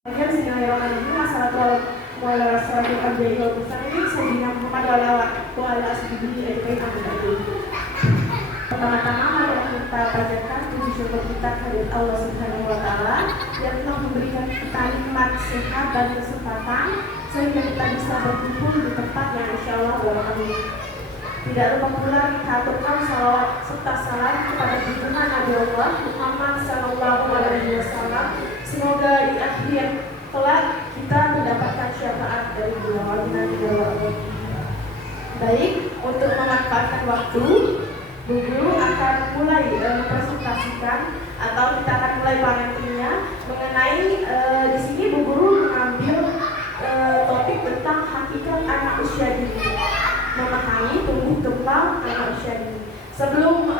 Bismillahirrahmanirrahim. Assalamualaikum warahmatullahi wabarakatuh. Sayyidina Muhammad wa ala alihi ajmain. Pertama-tama marilah kita panjatkan puji syukur kita kehadirat Allah Subhanahu wa taala yang telah memberikan kita nikmat sehat dan kesempatan sehingga kita bisa berkumpul di tempat yang insyaallah barokah ini. Tidak lupa pula kita aturkan salawat serta salam kepada junjungan Nabi Allah Muhammad sallallahu alaihi wasallam. Semoga di akhir kelak kita mendapatkan syafaat dari beliau. Baik, untuk memanfaatkan waktu, Bu Guru akan mulai mempresentasikan atau kita akan mulai parentingnya mengenai di sini Bu Guru mengambil topik tentang hakikat anak usia dini, memahami tumbuh kembang anak usia dini. Sebelum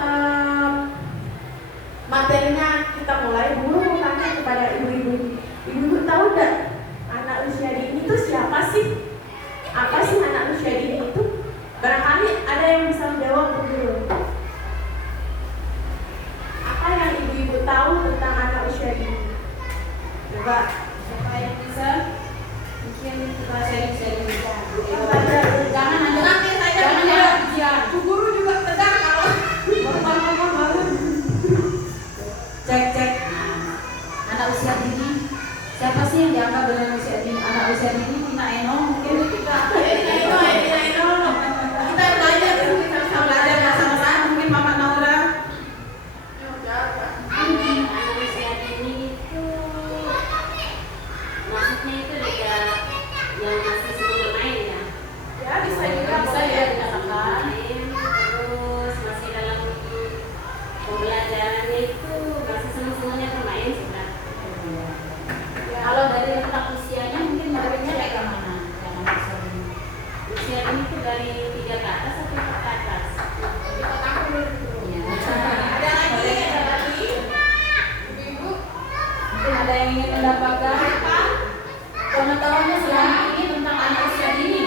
materinya kita mulai, Bu Guru mau tanya kepada ibu-ibu. Ibu-ibu tahu nggak anak usia dini itu siapa sih? Apa sih anak usia dini itu? Barangkali ada yang bisa menjawab, Bu Guru. Apa yang ibu-ibu tahu tentang anak usia dini? Coba, siapa yang bisa? Mungkin kita sharing-sharing. Jangan ada nanti saja. Jangan Bu Guru juga tegang kalau ngomong baru. Cek. Anak usia dini. Siapa sih yang dianggap dengan usia dini? Anak usia dini Tina Eno mungkin kita. Eno. Kita belajar kita belajar sama-sama. Mungkin Mama Naura. Anak usia dini itu maksudnya itu juga yang masih sebelum bermain ya. Ya bisa juga bisa ya dikatakan. Terus masih dalam pembelajarannya itu masih senang-senangnya bermain sudah. Kalau dari rentang usianya mungkin materinya kayak mana? Yang anak usia dini. Usia dini itu dari 3 ke atas atau 4 ke atas. Ada lagi. Ibu-ibu. Mungkin ada yang ingin mendapatkan pengetahuannya selama ini tentang anak usia dini.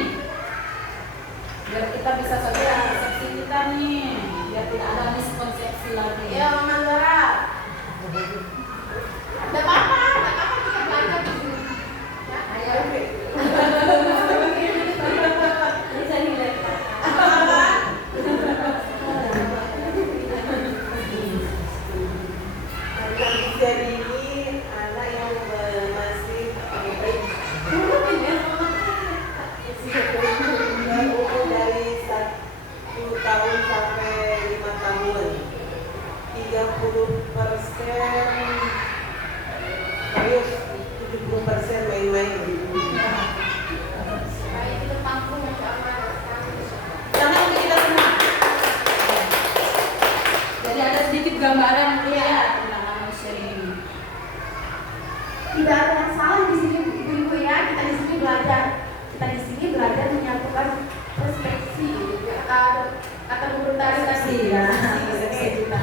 Biar kita bisa saja persepsi kita nih, biar tidak ada miskonsepsi lagi. Ya Mama Naura. Ada apa-apa kita belajar di sini. Ya, ayo. Bisa dilihat. Anak usia dini, anak yang masih umur dari 1 tahun sampai 5 tahun. 30% serius, 70% main-main. Baik, itu panggung sama. Jangan untuk kita semua. Jadi ada sedikit gambaran ya tentang anak usia dini. Tidak ada yang salah di sini ibu-ibu ya. Kita di sini belajar. Kita di sini belajar menyatukan perspektif. Kata guru tadi Ya. kita.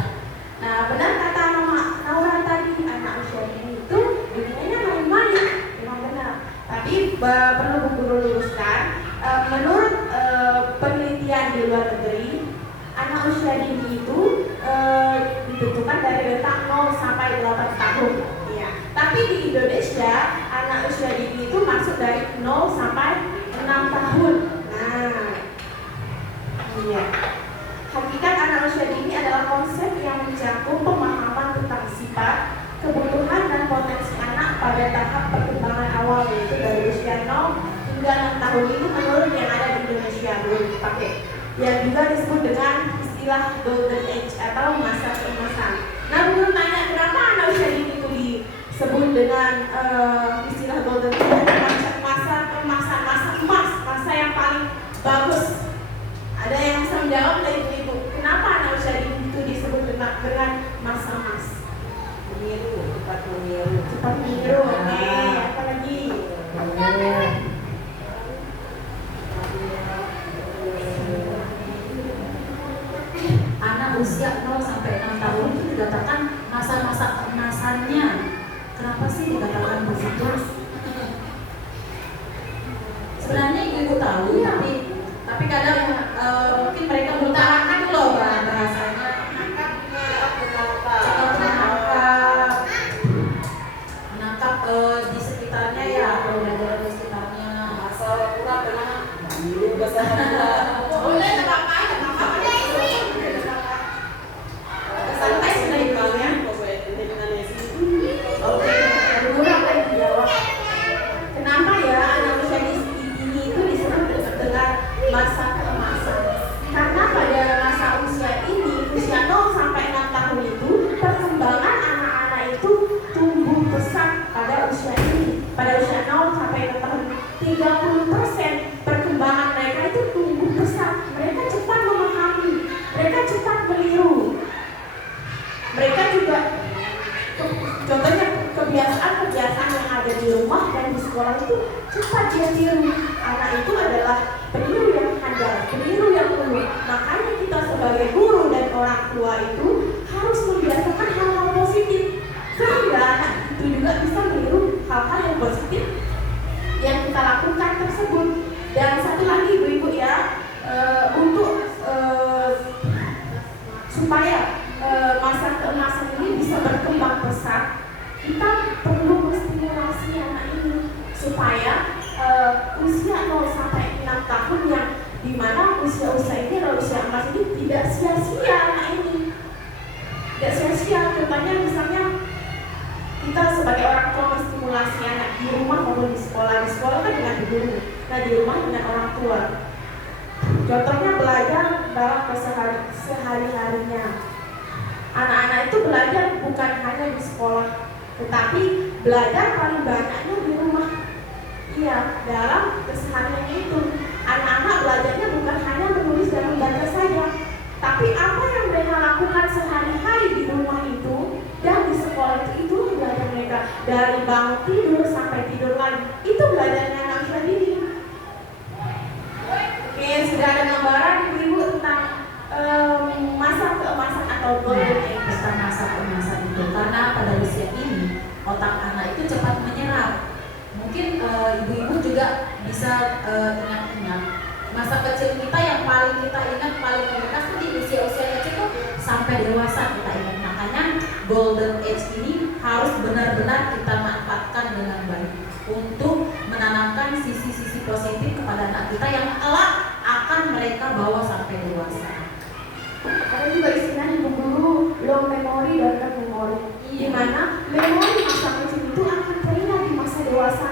Nah, benar kata Mama Naura tadi, anak usia dini itu dunianya main-main. Memang benar. Tapi perlu Bu Guru luruskan. Menurut penelitian di luar negeri, anak usia dini itu dibentukkan dari rentang 0 sampai 8 tahun. Ya. Tapi di Indonesia, anak usia dini itu masuk dari 0 sampai 6 tahun. Nah, iya. Hakikat anak usia dini adalah konsep yang mencakup pemahaman tentang sifat, kebutuhan dan potensi anak pada tahap perkembangan awal, yaitu dari usia 0 hingga 6 tahun. Itu menurut yang ada di Indonesia belum dipakai. Yang juga disebut dengan istilah golden age atau masa keemasan. Nah, menurut tanya kenapa anak usia dini itu disebut dengan istilah golden age, masa keemasan, masa emas, masa yang paling bagus. Ada yang bisa menjawab dari ibu-ibu, kenapa anak usia dini itu disebut dengan masa emas? Cepat meniru. Cepat meniru. Oke, apa lagi? Anak usia 0 sampai 6 tahun itu dikatakan masa-masa keemasannya. Kenapa sih dikatakan begitu? Sebenarnya ibu tahu, tapi kadang mungkin mereka mengutarakan loh bahasanya. Menangkap Boleh, nggak apa-apa, nggak apa-apa. Santai sudah itu ya. Oke, dulu apa yang dijawab? Kenapa ya anak usia ini itu disebut dengan masa keemasan? Karena pada masa usia ini, usia 0 sampai 6 tahun itu, perkembangan anak-anak itu tumbuh pesat pada usia ini. Pada usia 0 sampai 6 tahun, 30% perkembangan mereka itu tumbuh pesat. Mereka cepat memahami, mereka cepat meniru. Mereka juga contohnya kebiasaan-kebiasaan yang ada di rumah dan di sekolah itu cepat dia tiru. Anak itu adalah peniru yang handal, peniru yang penuh. Makanya kita sebagai guru dan orang tua itu harus membiasakan hal-hal positif sehingga anak itu juga bisa meniru hal-hal yang positif yang kita lakukan tersebut. Dan satu lagi ibu-ibu ya, untuk supaya masa keemasan ini bisa berkembang pesat, kita perlu menstimulasi anak ini supaya usia 0 sampai 6 tahun yang dimana usia-usia ini adalah usia emas ini tidak sia-sia anak ini, tidak sia-sia. Contohnya misalnya kita sebagai orang tua menstimulasi anak di rumah maupun di sekolah kan dengan guru, nah di rumah dengan orang tua. Contohnya belajar dalam sehari-harinya. Anak-anak itu belajar bukan hanya di sekolah, tetapi belajar paling banyaknya di rumah. Iya, dalam kesehariannya itu anak-anak belajarnya bukan hanya menulis dan membaca saja, tapi apa yang mereka lakukan sehari-hari di rumah itu dan di sekolah itu belajar mereka. Dari bangun tidur sampai tidur lagi, itu belajarnya anak usia dini. Oke, sudah ada gambaran ibu tentang masa keemasan atau golden age. Tentang masa keemasan itu, karena pada usia ini otak anak itu cepat menyerap. Mungkin ibu-ibu juga bisa ingat-ingat masa kecil kita yang paling kita ingat, paling membekas itu di usia-usia kecil itu sampai dewasa kita ingat. Makanya golden age ini harus benar-benar kita manfaatkan dengan baik untuk menanamkan sisi-sisi positif kepada anak kita yang kelak akan mereka bawa sampai dewasa. Ada juga istilahnya guru low memory dan high memory, di mana memori masa kecil itu akan teringat di masa dewasa.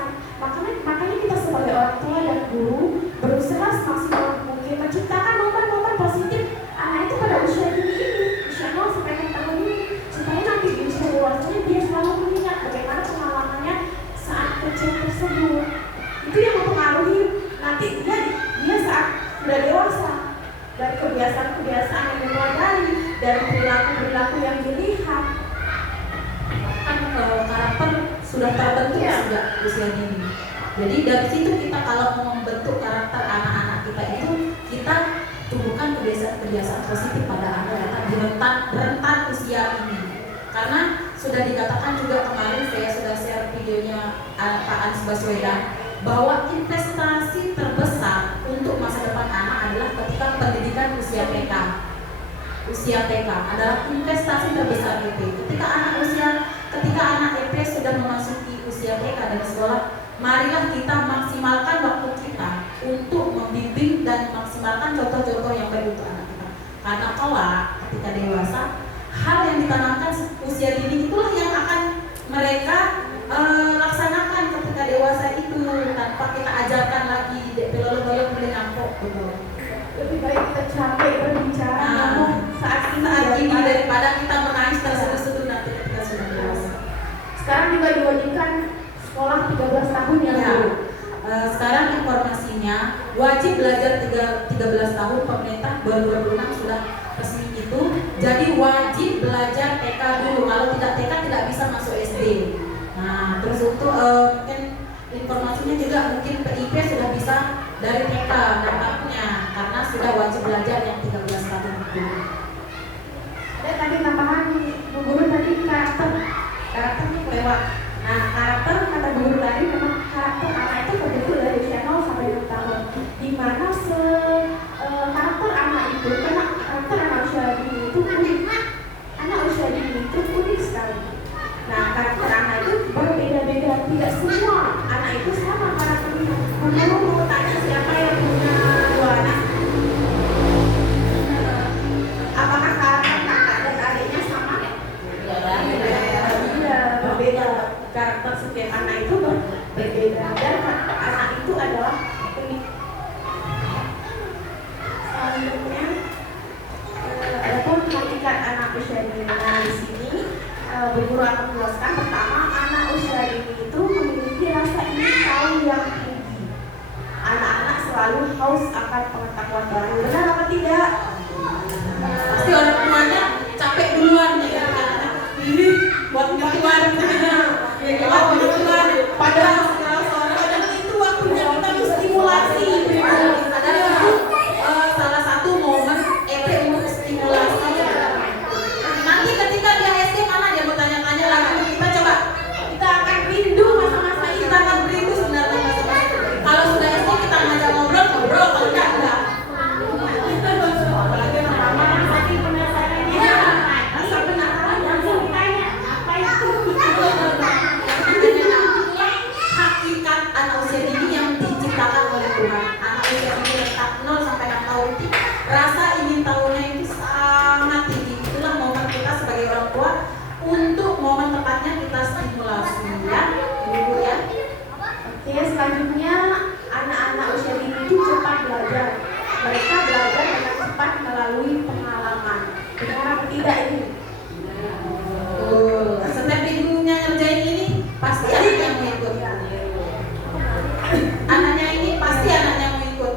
Makanya kita sebagai orang tua dan guru berusaha semaksimal mungkin menciptakan momen-momen positif anak itu pada usia dini ini, usia 0 sampai 6 tahun ini, supaya nanti di usia dewasanya dia selalu mengingat bagaimana pengalamannya saat kecil tersebut. Itu yang mempengaruhi nanti dia saat sudah dewasa. Dari kebiasaan-kebiasaan yang dipelajari, dari perilaku-perilaku yang dilihat. Kan karakter sudah terbentuk sejak usia dini. Jadi dari situ kita kalau mau membentuk karakter anak-anak kita itu, kita tumbuhkan kebiasaan-kebiasaan positif pada anak kita di rentan usia ini. Karena sudah dikatakan juga kemarin saya sudah share videonya Pak Anies Baswedan, bahwa investasi terbesar untuk masa depan anak adalah ketika pendidikan usia TK. Usia TK adalah investasi terbesar itu. Ketika anak EP sudah memasuki usia TK dan sekolah, marilah kita maksimalkan waktu kita untuk membimbing dan maksimalkan contoh-contoh yang baik untuk anak kita. Karena kelak ketika dewasa, hal yang ditanamkan usia dini itulah yang akan mereka laksanakan ketika dewasa itu, tanpa kita ajarkan lagi belum boleh ngampok betul. Lebih baik kita capek berbicara saat ini daripada kita menangis terseduh-seduh nanti ketika sudah dewasa. Sekarang juga diwajibkan sekolah 13 tahun yang lalu. Sekarang informasinya wajib belajar 13 tahun, pemerintah 2026 sudah resmi itu. Jadi wajib belajar TK dulu. Kalau tidak TK tidak bisa masuk SD. Nah, terus untuk mungkin informasinya juga mungkin PIP sudah bisa dari TK dampaknya karena sudah wajib belajar yang 13 tahun itu. Ada tadi tambahan Bu Guru tadi karakternya kelewat. Nah, karakter kata Bu Guru tadi memang karakter anak itu terbentuk dari usia 0 sampai 6 tahun. Di mana karakter anak itu, karena karakter anak usia dini itu unik. Anak usia dini itu unik sekali. Nah, karakter anak itu berbeda-beda. Tidak semua anak itu sama karakternya. Bu Guru mau tanya siapa yang punya 2 anak. berbeda dan anak itu adalah unik. Selanjutnya, adapun pendidikan anak usia dini. Nah, di sini Bu Guru akan menjelaskan. Pertama, anak usia dini itu memiliki rasa ingin tahu yang tinggi. Anak-anak selalu haus akan pengetahuan baru. Benar apa tidak? Pasti orang tuanya capek duluan nih kan anak-anak ini buat pengetahuan padahal itu waktunya kita menstimulasi. Adalah salah satu momen EP untuk stimulasi. Nanti ketika dia SD mana dia mau tanya-tanya lagi, kita coba, kita akan rindu masa-masa itu. Kita akan rindu sebenarnya masa-masa itu. Kalau sudah SD kita ngajak ngobrol, kalau enggak. Apalagi pertama kan saking penasarannya. Iya. Rasa penasaran langsung tanya apa itu. Hakikat anak usia dini yang diciptakan oleh Tuhan. Anak usia dini letak 0 sampai 6 tahun itu rasa ingin tahunya itu sangat tinggi. Itulah momen kita sebagai orang tua untuk momen tepatnya kita stimulasi ya, Ibu ya. Oke, selanjutnya anak-anak usia dini itu cepat belajar. Mereka belajar dengan cepat melalui pengalaman. Benar apa tidak ini? Setiap ibunya ngerjain ini pasti anaknya mau ikut. Anaknya ini pasti anaknya mau ikut.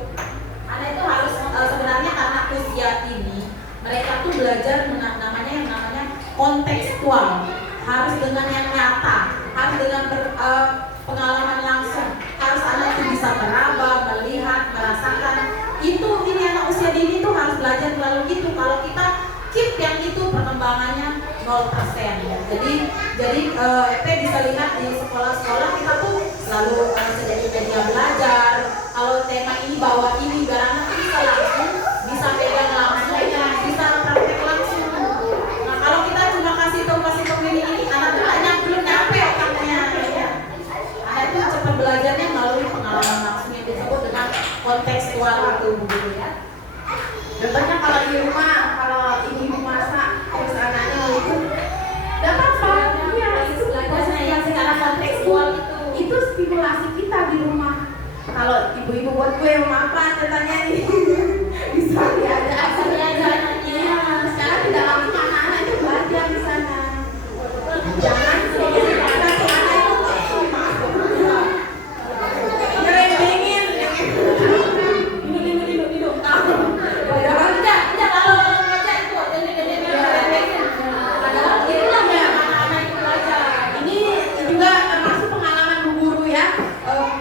Anak itu harus sebenarnya karena usia ini mereka tuh belajar namanya yang namanya kontekstual, harus dengan yang nyata, harus dengan pengalaman langsung, harus anak itu bisa meraba, melihat, merasakan. Itu ini anak usia dini tuh harus belajar melalui itu. Kalau kita keep yang itu perkembangannya 0% ya. Jadi EP bisa lihat di sekolah-sekolah kita tuh selalu sediain media belajar. Kalau tema ini bawa ini biar anak bisa langsung, bisa pegang langsung, bisa praktek langsung. Nah kalau kita cuma kasih tahu ini anak tuh belum nyampe otaknya ya. Anak itu cepat belajarnya melalui pengalaman langsung yang disebut dengan kontekstual itu begitu ya. Contohnya kalau di rumah, kalau ibu masak, terus anaknya mau ikut, gak apa-apa. Iya, itu Belajarnya yang secara kontekstual itu stimulasi kita di rumah. Kalau ibu-ibu buat kue mau apa, katanya nih bisa diajak anaknya. Iya, sekarang tidak lama anak-anak itu belajar di sana. Jangan anak itu ngerembengin. Hidup. Ini juga termasuk pengalaman Bu Guru ya.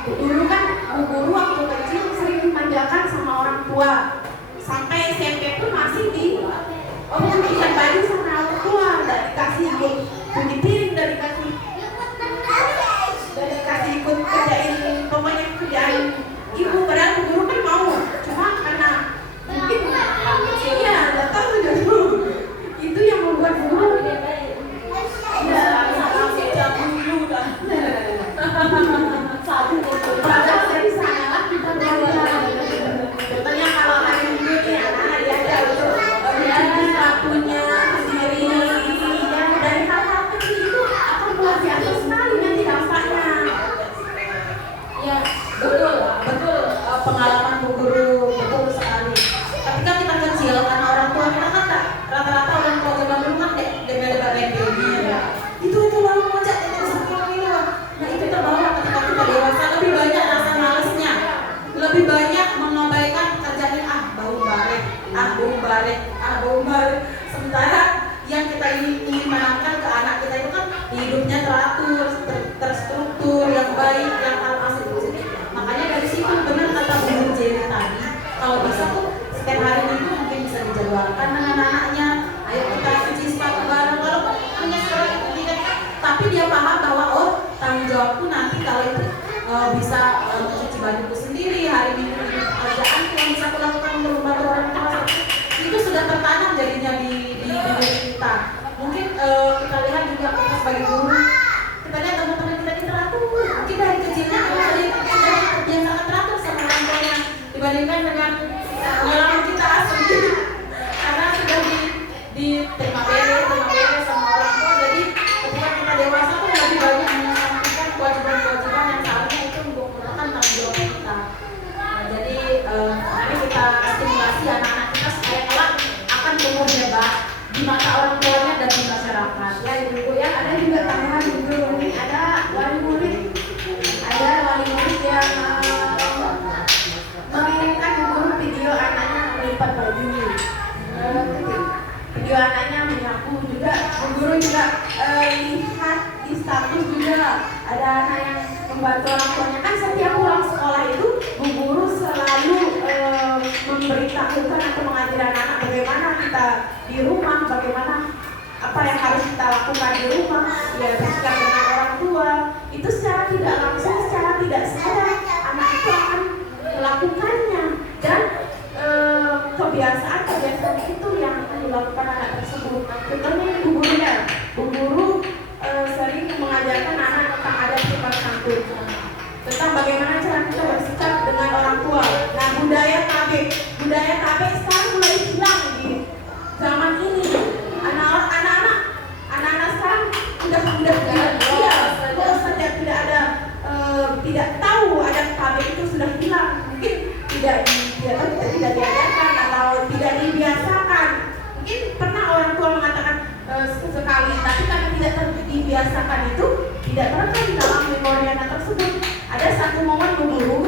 Dulu kan Bu Guru waktu kecil sering dimanjakan sama orang tua. Sampai SMP pun masih dibelikan baju sama orang tua, dan dikasih ikut cuci piring, dan dikasih ikut kerjain pokoknya kerjaan ibu. Padahal Bu Guru kan mau, cuma karena mungkin iya nggak tahu dulu. Itu yang membuat Bu Guru padahal dari sanalah kita belajar. Contohnya kalau hari Minggu nih anak diajar untuk mencuci sepatunya sendiri, ya dari hal-hal kecil itu akan luar biasa sekali nanti dampaknya. Ya, betul. Pengalaman Bu Guru betul sekali. Ketika kita kecil, karena orang tua kita kan rata-rata orang tua zaman dulu kan debat ya. Itu lalu ngajak kita sama ini loh. Nah itu terbawa ketika kita dewasa lebih banyak rasa malesnya, lebih banyak mengabaikan pekerjaan bau baret. Sementara yang kita ingin menanamkan ke anak kita itu kan hidupnya teratur, terstruktur, yang baik, yang al-asli positif. Makanya dari situ benar kata Bu Guru Jerry tadi, kalau bisa tuh setiap hari Minggu mungkin bisa dijadwalkan dengan anaknya. Ayo kita cuci sepatu bareng, walaupun hanya sekarang itu tidak, tapi dia paham bahwa tanggung jawabku nanti kalau itu bisa mencuci bajuku sendiri, hari Minggu ini pekerjaanku yang bisa kulakukan untuk membantu orang tua. Itu sudah tertanam jadinya di diri kita. Mungkin kita lihat juga kita sebagai guru, kita lihat teman-teman kita ini teratur. Mungkin dari kecilnya dia sangat teratur sama orang tuanya dibandingkan dengan pengalaman kita sendiri. Karena sudah diterima beres sama orang tua. Jadi ketika kita dewasa tuh lebih banyak menyampaikan kewajiban-kewajiban yang guru juga lihat di status juga ada anak yang membantu orang tuanya. Kan setiap pulang sekolah itu bu guru selalu memberitahukan atau mengajari anak bagaimana kita di rumah, bagaimana apa yang harus kita lakukan di rumah, ya bersikap dengan orang tua. Itu secara tidak langsung, secara tidak sadar anak itu akan melakukannya, dan kebiasaan itu yang akan dilakukan anak tersebut. Contohnya ini bu guru ya, bu guru sering mengajarkan anak tentang adab sopan santun, tentang bagaimana cara kita bersikap dengan orang tua. Nah, budaya KB sekarang mulai hilang di zaman ini. Anak-anak sekarang sudah tidak tahu adab KB itu sudah hilang. Mungkin tidak diajarkan atau tidak dibiasakan. Mungkin pernah orang tua mengatakan sekali, tapi karena tidak dibiasakan itu tidak terekam di dalam memori anak tersebut. Ada satu momen bu guru,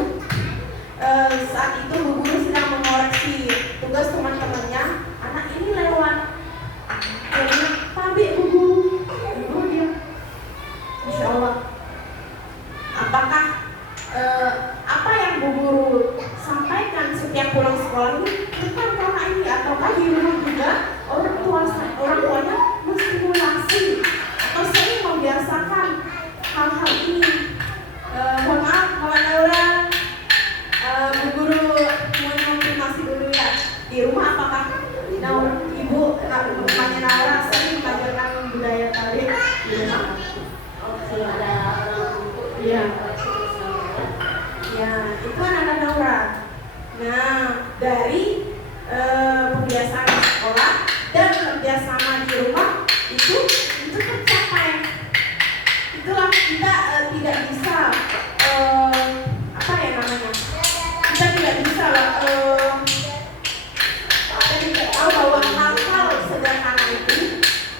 saat itu bu guru sedang mengoreksi tugas teman-temannya. Anak ini lewat, tapi bu guru dia, Masya Allah, apakah apa yang bu guru sampaikan setiap pulang sekolah ini bukan karena ini, ataukah di rumah juga orang tuanya menstimulasi atau sering membiasakan hal-hal ini. Mohon maaf kawan Naura, bu guru mau konfirmasi dulu ya, di rumah apakah ibu rumahnya Naura sering mengajarkan budaya tadi di rumah? Ada orang untuk Iya. Ya, itu anak-anak Naura. Nah, dari kebiasaan di sekolah dan kerjasama di rumah itu tercapai. Itulah kita tidak bisa apa ya namanya? Kita tidak bisa tidak tahu bahwa hal-hal sederhana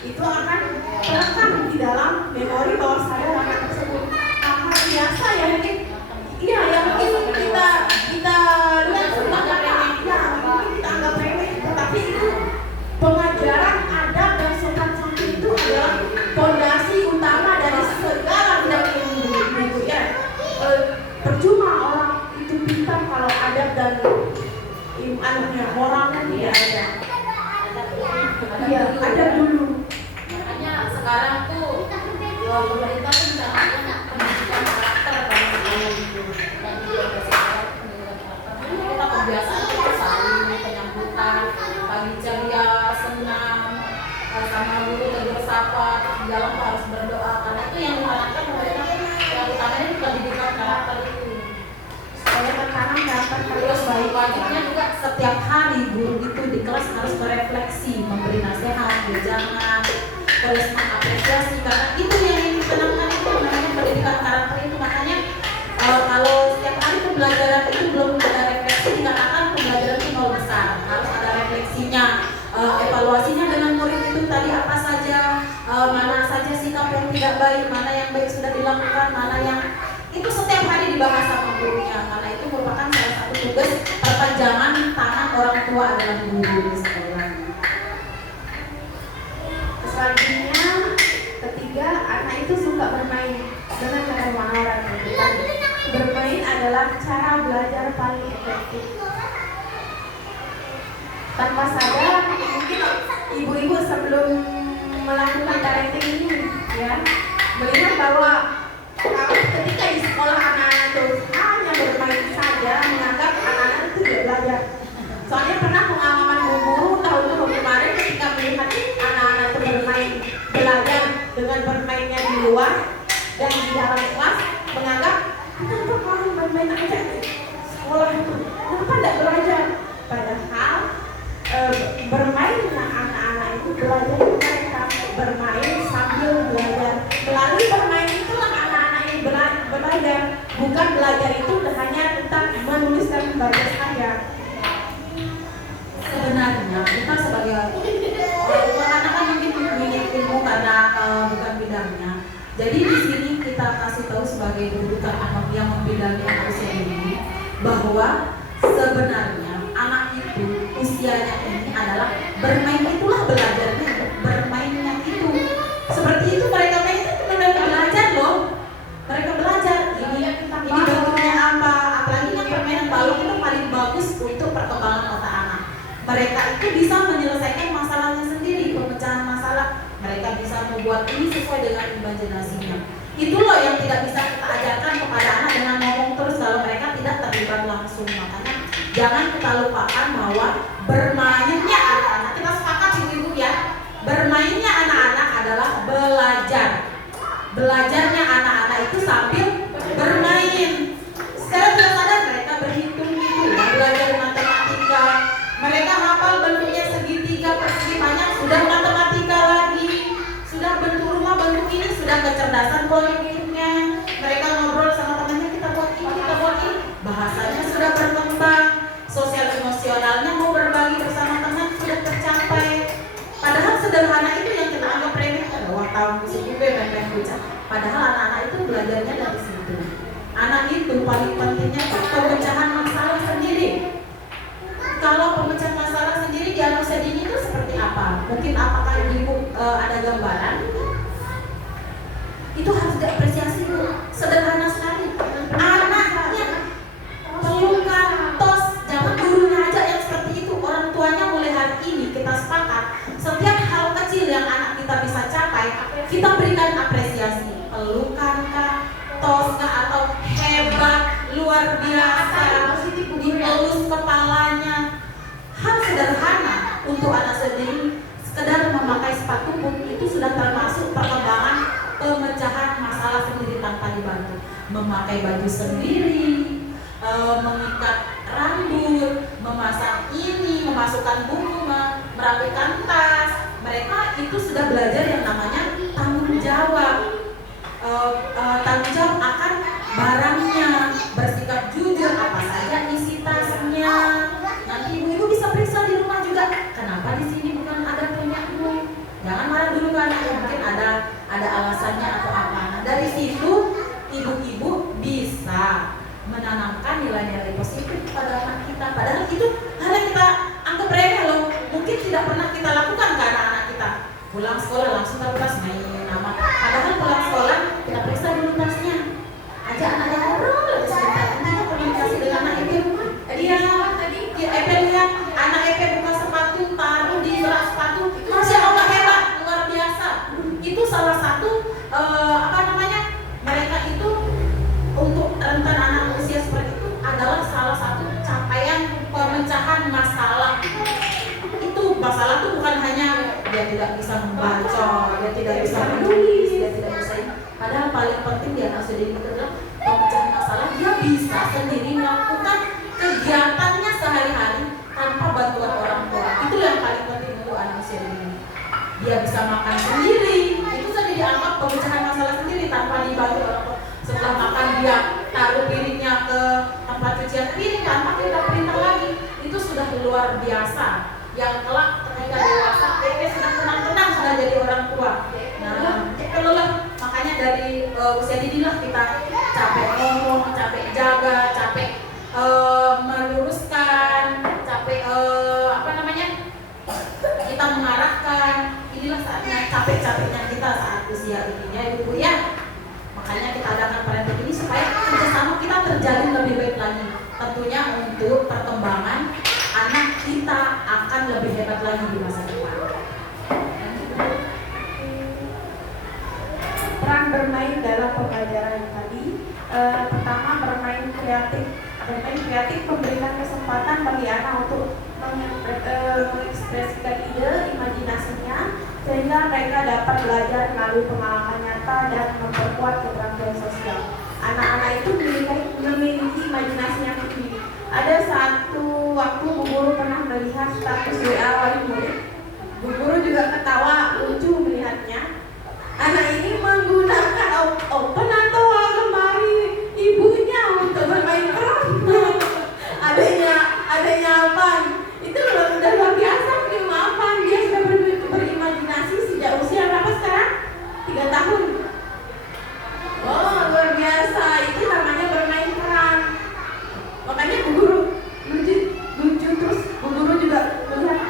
itu akan terekam di dalam memori bawah sadar anak tersebut. Hal-hal biasa ya mungkin, iya yang mungkin kita lihat sebagai remeh, ya mungkin kita anggap remeh, tetapi itu pengajaran adab dan sopan santun itu adalah fondasi utama dari segala bidang ilmu ya. Percuma orang itu pintar kalau adab dan ilmunya moralnya tidak ada. Iya, adab dulu. Makanya sekarang tuh pemerintah tuh misalnya pendidikan karakter kita kebiasaan kita saling penyambutan, pagi ceria, senam, sama guru tegur sapa, di dalam tuh harus berdoa, karena itu yang diharapkan pemerintah yang utamanya itu pendidikan karakter itu. Saya bertanam karakter Terus wajibnya juga setiap hari guru itu di kelas harus berefleksi, memberi nasihat, wejangan, terus mengapresiasi, karena itu yang ditanamkan itu namanya pendidikan karakter itu. Makanya kalau setiap hari pembelajaran itu belum ada refleksi, dikatakan pembelajaran itu nol besar. Harus ada refleksinya, evaluasinya dengan murid itu tadi apa saja, mana saja sikap yang tidak baik, mana yang baik sudah dilakukan, mana yang itu setiap hari dibahas sama gurunya, karena itu merupakan salah satu tugas perpanjangan tangan orang tua adalah guru di sekolah. Selanjutnya, ketiga, anak itu suka bermain dengan cara orang. Bermain adalah cara belajar paling efektif. Tanpa sadar, mungkin ibu-ibu sebelum melakukan parenting ini, ya, melihat bahwa ketika di sekolah anak-anak itu hanya bermain saja, menganggap anak-anak itu tidak belajar. Soalnya pernah pengalaman guru tahun kemarin ketika melihat anak-anak itu belajar dengan bermainnya di luar dan di dalam kelas, menganggap kenapa kamu bermain aja sekolah itu, kenapa tidak belajar? Padahal bermain dengan anak-anak itu belajar, mereka bermain sambil belajar. Melalui bermain itulah anak-anak yang belajar, bukan belajar itu hanya tentang menulis dan membaca saja. Sebenarnya kita sebagai anak kan mungkin punya ilmu karena bukan bidangnya. Jadi di sini kita kasih tahu sebagai dudukan anak yang membidangi usia ini bahwa sebenarnya anak itu usianya ini adalah bermain, itulah belajarnya, bermainnya itu ini sesuai dengan imajinasinya. Itu loh yang tidak bisa kita ajarkan kepada anak dengan ngomong terus kalau mereka tidak terlibat langsung. Makanya jangan kita lupakan bahwa bermainnya anak-anak, kita sepakat ibu-ibu ya, bermainnya anak-anak adalah belajar. Belajarnya anak-anak itu sambil bermain. Secara tidak sadar mereka berhitung gitu, belajar matematika. Mereka hafal bentuknya segitiga persegi banyak, sudah matematika lagi, sudah bentuk rumah, bentuk ini, sudah kecerdasan politiknya. Mereka ngobrol sama temannya, kita buat ini, kita buat ini. Bahasanya sudah berkembang, sosial emosionalnya mau berbagi bersama teman sudah tercapai. Padahal sederhana itu yang kita anggap remeh, wah tahu musik gue main-main bocah. Padahal anak-anak itu belajarnya dari situ. Anak itu paling pentingnya pemecahan masalah sendiri. Kalau pemecahan masalah sendiri di anak usia dini itu seperti apa? Mungkin apakah ibu ada gambaran? Itu harus diapresiasi Bu. Sederhana sekali. Anaknya pelukan, tos, jangan gurunya aja yang seperti itu. Orang tuanya mulai hari ini kita sepakat. Setiap hal kecil yang anak kita bisa capai, kita berikan apresiasi. Pelukan kah, tos kah, atau hebat, luar biasa, dipelus kepalanya. Hal sederhana untuk anak sendiri, sekedar memakai sepatu pun itu sudah termasuk perkembangan pemecahan masalah sendiri tanpa dibantu. Memakai baju sendiri, mengikat rambut, memasak ini, memasukkan buku, merapikan tas. Mereka itu sudah belajar yang namanya tanggung jawab. Tanggung jawab akan barangnya, bersikap jujur apa saja isi tasnya. Nanti ibu-ibu bisa periksa di rumah juga, kenapa di sini bukan ada punyamu? Jangan marah dulu kan, mungkin ada alasannya atau apa. Nah, dari situ ibu-ibu bisa menanamkan nilai-nilai positif pada anak kita. Padahal itu hal yang kita anggap remeh loh, mungkin tidak pernah kita lakukan ke anak-anak kita. Pulang sekolah langsung taruh tas main nama. Padahal pulang sekolah kita periksa dulu tasnya. Ajak anaknya ngobrol sebentar, intinya komunikasi dengan anak itu. Dia lihat anak EP buka sepatu, taruh di rak sepatu, Masya Allah hebat, luar biasa. Itu salah satu mereka itu untuk rentan anak usia seperti itu adalah salah satu capaian pemecahan masalah. Itu masalah itu bukan hanya dia tidak bisa membaca, dia tidak bisa menulis, dia tidak bisa ini. Padahal paling penting di anak usia dini itu adalah pemecahan masalah. Dia bisa sendiri melakukan kegiatannya sehari-hari tanpa bantuan orang tua. Itu yang paling penting untuk anak usia dini. Dia bisa makan sendiri, itu sudah dianggap pemecahan masalah sendiri tanpa dibantu orang tua. Setelah makan dia taruh piringnya ke tempat cucian piring tanpa kita perintah lagi. Itu sudah luar biasa. Yang kelak ketika dewasa, sudah tenang-tenang sudah jadi orang tua. Nah, itu lah makanya dari usia dini lah kita capek ngomong, capek jaga, capek meluruskan, capek kita mengarahkan. Inilah saatnya capek-capeknya kita saat usia ini ya ibu ya. Makanya kita adakan parenting ini supaya kerjasama kita terjalin lebih baik lagi. Tentunya untuk perkembangan anak kita akan lebih hebat lagi di masa depan. Peran bermain dalam pembelajaran tadi, pertama bermain kreatif memberikan kesempatan bagi anak untuk mengekspresikan ide, imajinasinya, sehingga mereka dapat belajar melalui pengalaman nyata dan memperkuat keterampilan sosial. Anak-anak itu memiliki imajinasi yang tinggi. Ada satu waktu Bu Guru pernah melihat status WA wali murid. Bu Guru juga ketawa lucu melihatnya. Anak ini menggunakan open atau lemari ibunya untuk bermain peran. adanya apa? Itu udah luar biasa maafan. Dia sudah berimajinasi sejak usia berapa sekarang? 3 tahun. Oh luar biasa. Itu namanya bermain peran. Makanya Bu Guru lucu terus Bu Guru juga melihat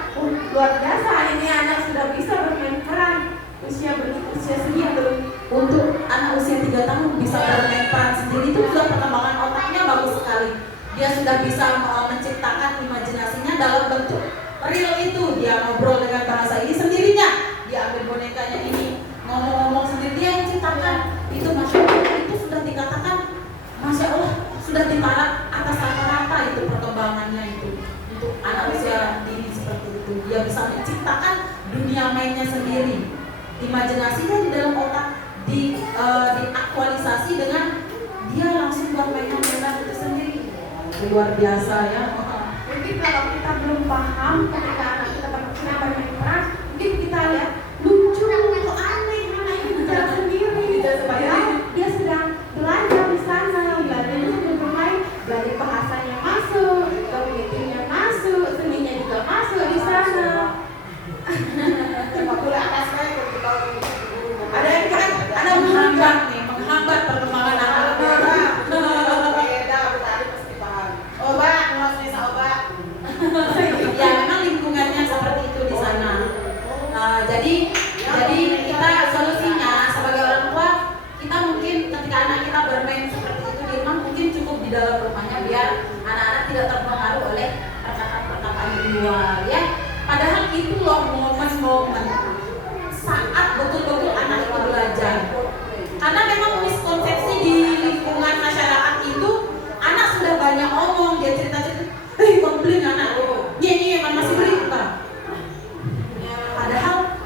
luar biasa ini anak sudah bisa bermain peran usia segitu. Untuk anak usia 3 tahun bisa bermain peran sendiri itu juga perkembangan otaknya bagus sekali. Dia sudah bisa menciptakan imajinasinya dalam bentuk real itu. Dia ngobrol dengan bahasa ini sendirinya. Dia ambil bonekanya ini, ngomong-ngomong sudah di taraf atas rata-rata itu perkembangannya itu untuk anak usia dini seperti itu. Dia bisa menciptakan dunia mainnya sendiri, imajinasinya di dalam otak diaktualisasi dengan dia langsung buat mainan-mainan itu sendiri. Luar biasa ya. Mungkin kalau kita belum paham ketika anak kita kenapa main peran, mungkin kita lihat lucu, kok aneh anak ini bicara sendiri, padahal dia sedang belajar di sana, belajarnya sambil bermain, belajar bahasanya masuk, kognitifnya masuk, seninya juga masuk di sana. Ada yang kira ada Menghambat nih, menghambat perkembangan anak. Ya memang lingkungannya seperti itu di sana. Jadi kita solusinya sebagai orang tua, kita mungkin ketika anak kita bermain seperti itu di rumah mungkin cukup di dalam rumahnya biar anak-anak tidak terpengaruh oleh perkataan-perkataan di luar ya. Padahal itu loh momen-momen saat betul-betul anak itu belajar. Karena memang miskonsepsi di lingkungan masyarakat itu anak sudah banyak ngomong, dia cerita-cerita, komplain anak, nyanyi kan masih berita.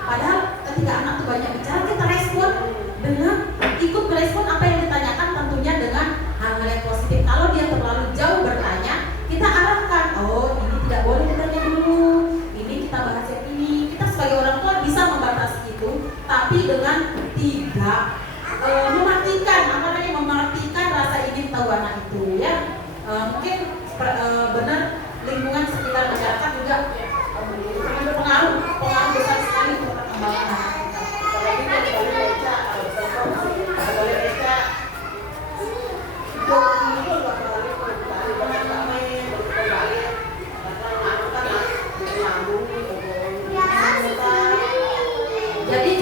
Padahal ketika anak tuh banyak bicara, kita respon dengan ikut merespon apa yang ditanyakan, tentunya dengan hal-hal yang positif. Kalau dia terlalu jauh bertanya, kita arahkan, oh ini tidak boleh ditanya dulu, ini kita bahas yang ini. Kita sebagai orang tua bisa membatasi itu, tapi dengan tidak mematikan rasa ingin tahu anak itu ya. Mungkin benar lingkungan sekitar masyarakat juga berpengaruh besar sekali untuk perkembangan anak kita.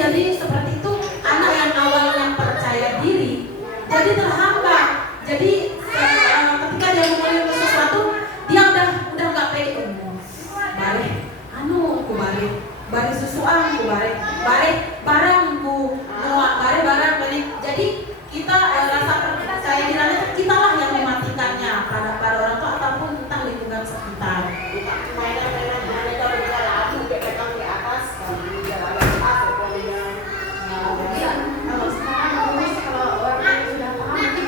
Jadi seperti itu, anak yang awalnya percaya diri jadi terhambat. Jadi ketika dia memulai sesuatu, dia udah nggak pede. Bare susuan ku bare barangku muak barang beli. Jadi kita rasa percaya diri kita lah yang mematikannya pada orang tua ataupun entah lingkungan sekitar. Kalau sekarang kalau orang yang sudah paham nanti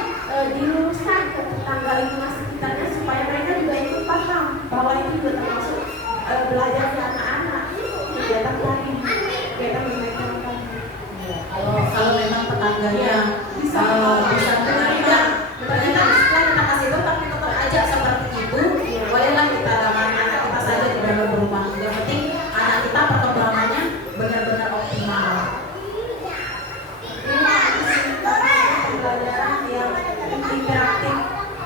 diluruskan ke tetangga lingkungan sekitarnya supaya mereka juga ikut paham bahwa itu juga termasuk belajarnya anak-anak. Kegiatan tadi, kegiatan bermain tadi. Kalau memang tetangganya bisa menerima, ternyata setelah kita kasih tahu tapi tetap aja seperti itu, bolehlah kita dalam anak kita saja di dalam rumah. Yang penting anak kita perkembangannya benar-benar optimal. Pembelajaran yang interaktif,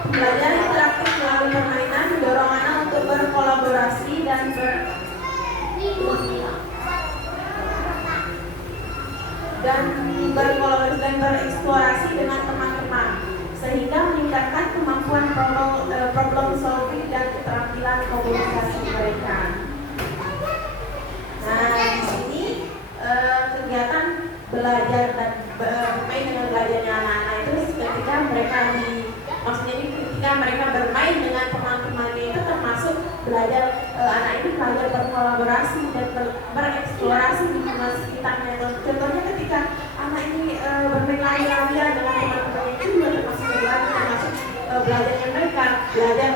pembelajaran interaktif melalui permainan mendorong anak untuk berkolaborasi dan bereksplorasi dengan teman-teman sehingga meningkatkan kemampuan problem solving dan keterampilan komunikasi mereka. Nah, di sini kegiatan belajar dan bermain dengan belajarnya anak-anak itu ketika mereka ketika mereka bermain dengan teman-temannya itu termasuk belajar anak ini belajar berkolaborasi dan bereksplorasi di lingkungan sekitarnya. Contohnya ketika anak ini bermain lari-larian dengan teman-temannya itu juga termasuk belajarnya mereka, belajar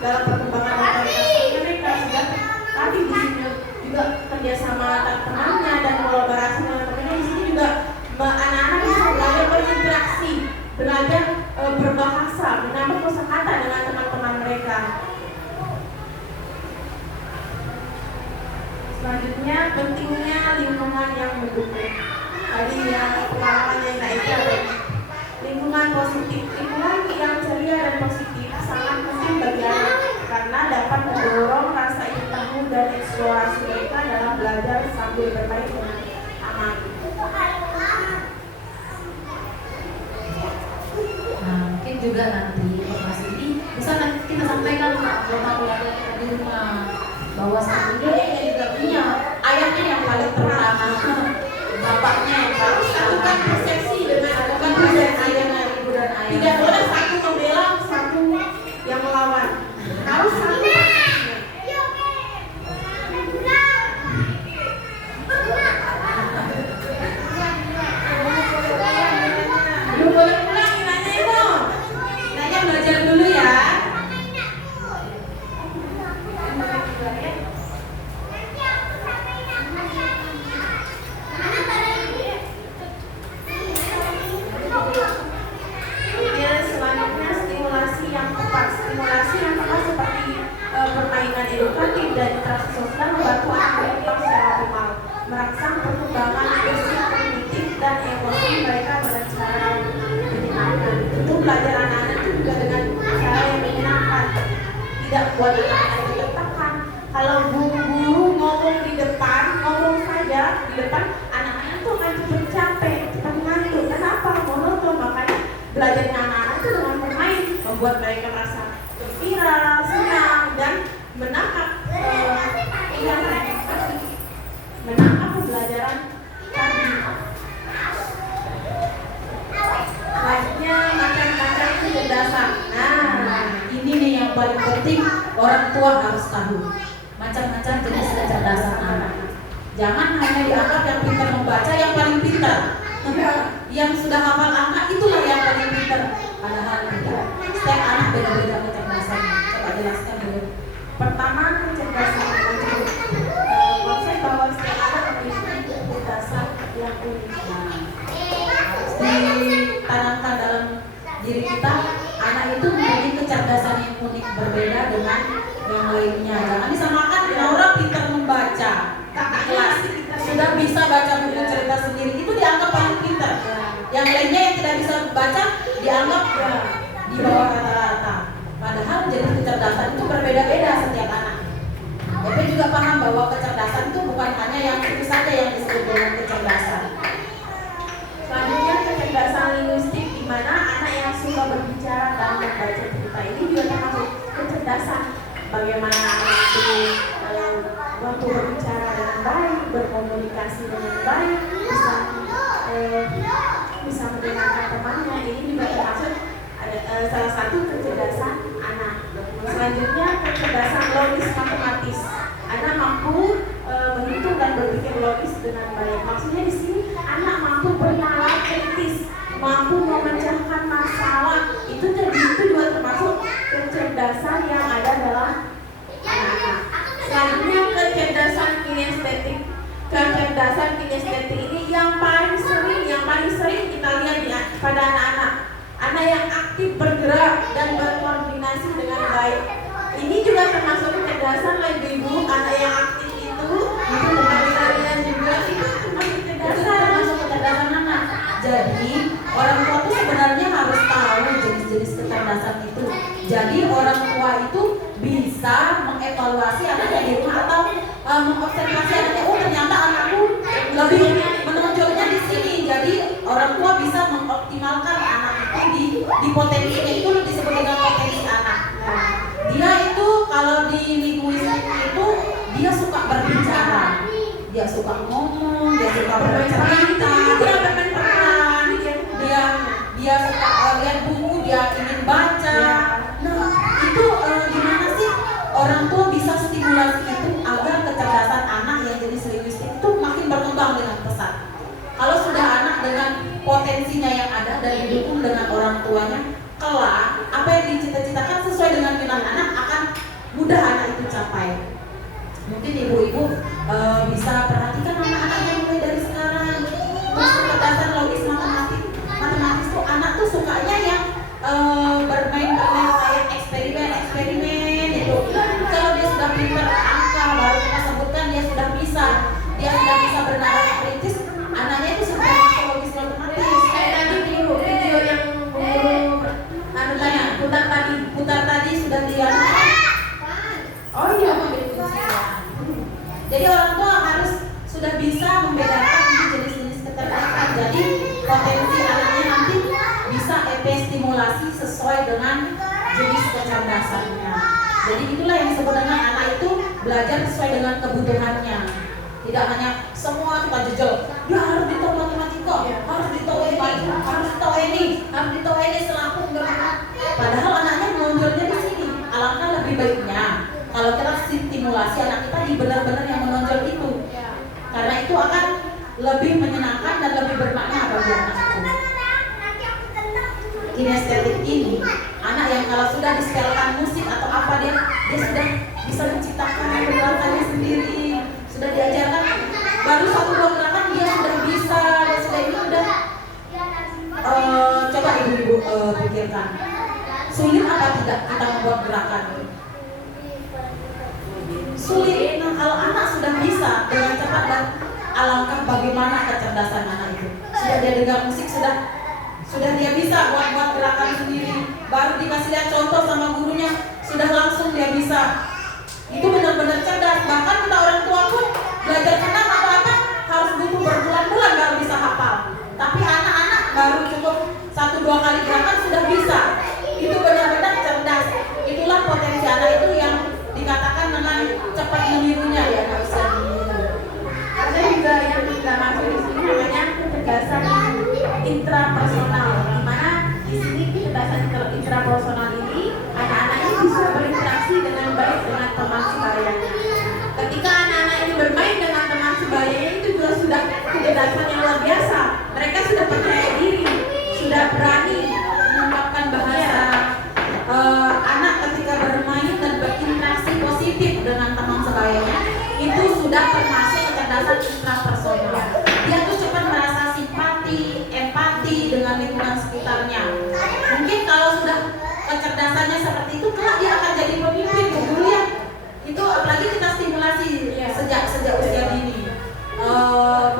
dalam perkembangan otoritas mereka. Sudah tadi di sini juga kerjasama teman-temannya dan kolaborasi dengan teman-temannya. Di sini juga anak-anak bisa belajar berinteraksi, belajar berbahasa, menambah kosakata dengan teman-teman mereka. Selanjutnya pentingnya lingkungan yang mendukung. Tadi yang pengalaman yang itu ada lingkungan positif, lingkungan yang ceria dan positif sangat penting bagi anak karena dapat mendorong rasa ingin tahu dan eksplorasi mereka dalam belajar sambil bermain dengan aman. Mungkin juga nanti informasi ini bisa nanti kita sampaikan keluarga kita di rumah bahwa saat ini dia juga punya ayahnya yang paling pertama, bapaknya yang paling Lakukan persepsi dengan ibu dan ayah. tidak boleh satu membela tidak buat anak-anak itu tertekan. Kalau guru ngomong di depan, ngomong saja di depan, anak-anak itu akan cepat capek, cepat ngantuk. Kenapa? Monoton. Makanya belajarnya anak-anak itu dengan bermain membuat mereka merasa gembira, senang, dan menangkap menangkap pembelajaran tadi. Selanjutnya macam-macam kecerdasan. Nah, ini nih yang paling penting orang tua harus tahu. Macam-macam jenis kecerdasan anak. Jangan hanya dianggap yang pintar membaca yang paling pintar. Yang sudah hafal angka itulah yang paling pintar. Padahal tidak. Setiap anak beda-beda kecerdasannya. Coba jelaskan dulu. Pertama, kecerdasan itu konsep bahwa setiap anak memiliki kecerdasan yang unik. Ditanamkan dalam diri kita, anak itu memiliki kecerdasan yang unik berbeda dengan yang lainnya. Jangan disamakan. Laura pintar membaca, kakak kelas sudah bisa baca buku cerita sendiri, itu dianggap paling pintar. Yang lainnya yang tidak bisa baca dianggap di bawah rata-rata. Padahal jenis kecerdasan itu berbeda-beda setiap anak. Tapi juga paham bahwa kecerdasan itu bukan hanya yang itu saja yang disebut dengan kecerdasan. Selanjutnya kecerdasan linguistik, di mana anak yang suka berbicara dan membaca cerita ini juga termasuk kecerdasan. Bagaimana anak itu waktu berbicara dengan baik, berkomunikasi dengan baik, bisa mendengarkan temannya. Ini juga termasuk salah satu kecerdasan anak. Selanjutnya kecerdasan logis matematis. Anak mampu menghitung dan berpikir logis dengan baik. Maksudnya di sini anak mampu bernalar kritis, mampu memecahkan masalah. Itu juga termasuk kecerdasan yang ada dalam anak-anak. Selanjutnya kecerdasan kinestetik. Kecerdasan kinestetik ini yang paling sering kita lihat pada anak-anak. Anak yang aktif bergerak dan berkoordinasi dengan baik. Ini juga termasuk kecerdasan ibu-ibu. Anak yang aktif itu kalian juga itu termasuk kecerdasan anak. Jadi orang tua itu sebenarnya harus tahu jenis-jenis kecerdasan itu. Jadi orang tua itu bisa mengevaluasi anaknya di rumah atau mengobservasi anaknya. Oh, ternyata anakku lebih menonjolnya di sini. Jadi orang tua bisa mengoptimalkan anak itu di potensinya. Itu disebut dengan potensi anak. Dia itu kalau di linguistik itu dia suka berbicara, dia suka ngomong, dia suka bercerita, dia bermain peran, dia suka lihat buku, dia ingin baca. Nah, itu gimana sih orang tua bisa stimulasi itu agar kecerdasan anak yang jenis linguistik itu makin berkembang dengan pesat. Kalau sudah anak dengan potensinya yang ada dan didukung dengan orang tuanya, kelak apa yang dicita-citakan sesuai dengan minat anak akan mudah anak itu capai. Mungkin ibu-ibu bisa perhatikan anak-anaknya mulai dari sekarang. Terus kecerdasan logis matematis tuh anak tuh sukanya yang bermain kayak eksperimen itu. Kalau dia sudah pintar angka, baru kita sebutkan dia sudah bisa bernalar kritis, anaknya itu sudah bisa logis matematis. tadi video yang putar tadi sudah lihat. oh iya, jadi orang tua harus sudah bisa membedakan jenis-jenis kecerdasan. Jadi potensi anaknya nanti bisa stimulasi sesuai dengan jenis kecerdasannya. Jadi itulah yang disebut dengan anak itu belajar sesuai dengan kebutuhannya. Tidak hanya semua kita jejel. Dia harus ditahu matematika, harus ditahu ini, selaku padahal anaknya menonjolnya di sini. Alangkah lebih baiknya kalau kita stimulasi anak kita di benar-benar yang menonjol itu. Karena itu akan lebih menyenangkan dan lebih bermakna bagi anak itu. Kinestetik ini anak yang kalau sudah disetelkan musik atau apa dia sudah bisa menciptakan gerakannya sendiri, sudah diajarkan baru 1-2 gerakan dia sudah bisa, dia sudah itu sudah coba ibu-ibu pikirkan, sulit apa tidak kita membuat gerakan? Sulit. Nah, kalau anak sudah bisa dengan cepat, dan alangkah bagaimana kecerdasan anak itu. Sudah dia dengar musik, sudah dia bisa buat gerakan sendiri. Baru dikasih lihat contoh sama gurunya, sudah langsung dia bisa. Itu benar-benar cerdas. Bahkan kita orang tua pun belajar senam apa-apa harus butuh berbulan-bulan baru bisa hafal. Tapi anak-anak baru cukup 1-2 kali gerakan sudah bisa. Itu benar-benar cerdas. Itulah potensi anak itu yang dikatakan dengan cepat menirunya ya anak usia dini. Ada juga yang tidak masuk di sini namanya kecerdasan intrapersonal, di mana di sini kecerdasan intrapersonal ini anak-anak ini bisa berinteraksi dengan baik dengan teman sebayanya. Ketika anak-anak ini bermain dengan teman sebayanya itu juga sudah kecerdasan yang luar biasa. Mereka sudah percaya diri, sudah berani mengungkapkan bahasa. Anak ketika bermain dan berinteraksi positif dengan teman sebayanya itu sudah termasuk kecerdasan intrapersonal. Dia tuh cepat merasa simpati, empati dengan lingkungan sekitarnya. Mungkin kalau sudah kecerdasannya seperti itu, kelak dia akan jadi pemimpin dulu ya. Itu apalagi kita stimulasi sejak usia dini.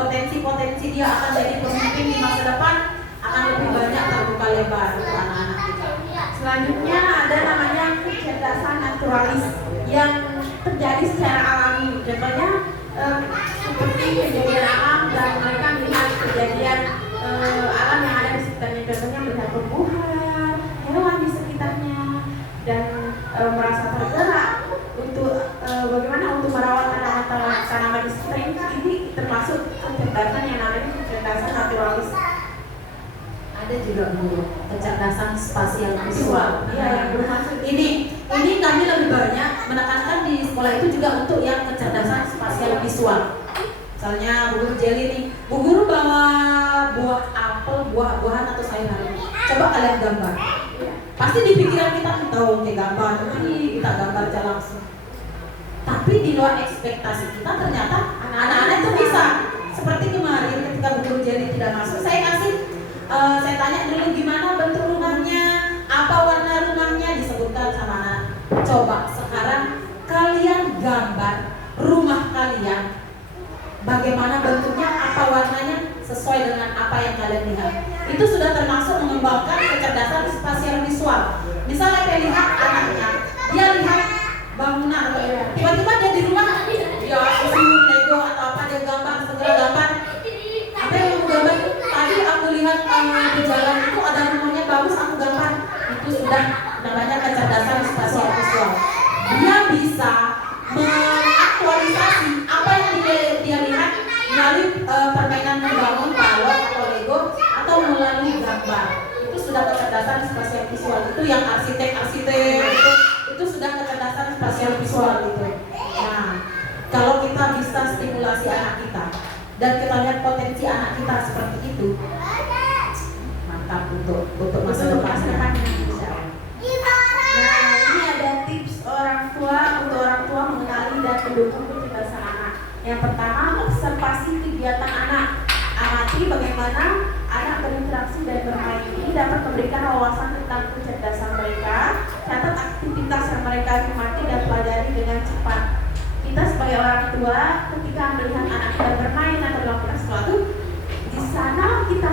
Potensi-potensi dia akan jadi pemimpin di masa depan akan lebih banyak terbuka lebar untuk anak-anak kita. Selanjutnya ada namanya kecerdasan naturalis yang terjadi secara alami. Contohnya seperti kejadian alam dan mereka melihat kejadian alam yang ada di sekitarnya. Contohnya melihat tumbuhan, hewan di sekitarnya dan merasa tergerak untuk bagaimana untuk merawat tanaman di sekitar ini termasuk kecerdasan yang namanya kecerdasan naturalis. Ada juga Bu, kecerdasan spasial visual. Iya, yang bermaksud Ini kami lebih banyak menekankan di sekolah itu juga untuk yang kecerdasan spasial visual. Misalnya Bu Guru Jeli nih, Bu Guru bawa buah apel, buah-buahan atau sayuran. Coba kalian gambar. Pasti di pikiran kita oke gambar, kita gambar aja langsung. Tapi di luar ekspektasi kita ternyata anak-anak itu bisa. Seperti kemarin ketika Bu Guru Jeli tidak masuk, saya tanya dulu gimana bentuk rumahnya, apa warna rumahnya, disebutkan sama anak. Coba sekarang kalian gambar rumah kalian, bagaimana bentuknya, apa warnanya, sesuai dengan apa yang kalian lihat. Itu sudah termasuk mengembangkan kecerdasan spasial visual. Misalnya dia lihat anaknya, dia lihat bangunan, tiba-tiba dia di rumah, ya susun Lego atau apa, dia gambar, segera gambar. Apa yang mau gambar? Tadi aku lihat di jalan itu ada rumahnya bagus, aku gambar. Itu sudah namanya kecerdasan spasial visual. Dia bisa mengaktualisasi apa yang dia lihat melalui permainan membangun balon atau Lego atau melalui gambar. Itu sudah kecerdasan spasial visual. Itu yang arsitek itu sudah kecerdasan spasial visual itu. Nah, kalau kita bisa stimulasi anak kita dan kita lihat potensi anak kita seperti itu, mantap untuk masa depannya. Nah, ini ada tips untuk orang tua mengenali dan mendukung kecerdasan anak. Yang pertama, observasi kegiatan anak. Amati bagaimana anak berinteraksi dan bermain. Ini dapat memberikan wawasan tentang kecerdasan mereka. Catat aktivitas yang mereka nikmati dan pelajari dengan cepat. Kita sebagai orang tua, ketika melihat anak kita bermain atau melakukan sesuatu, di sana kita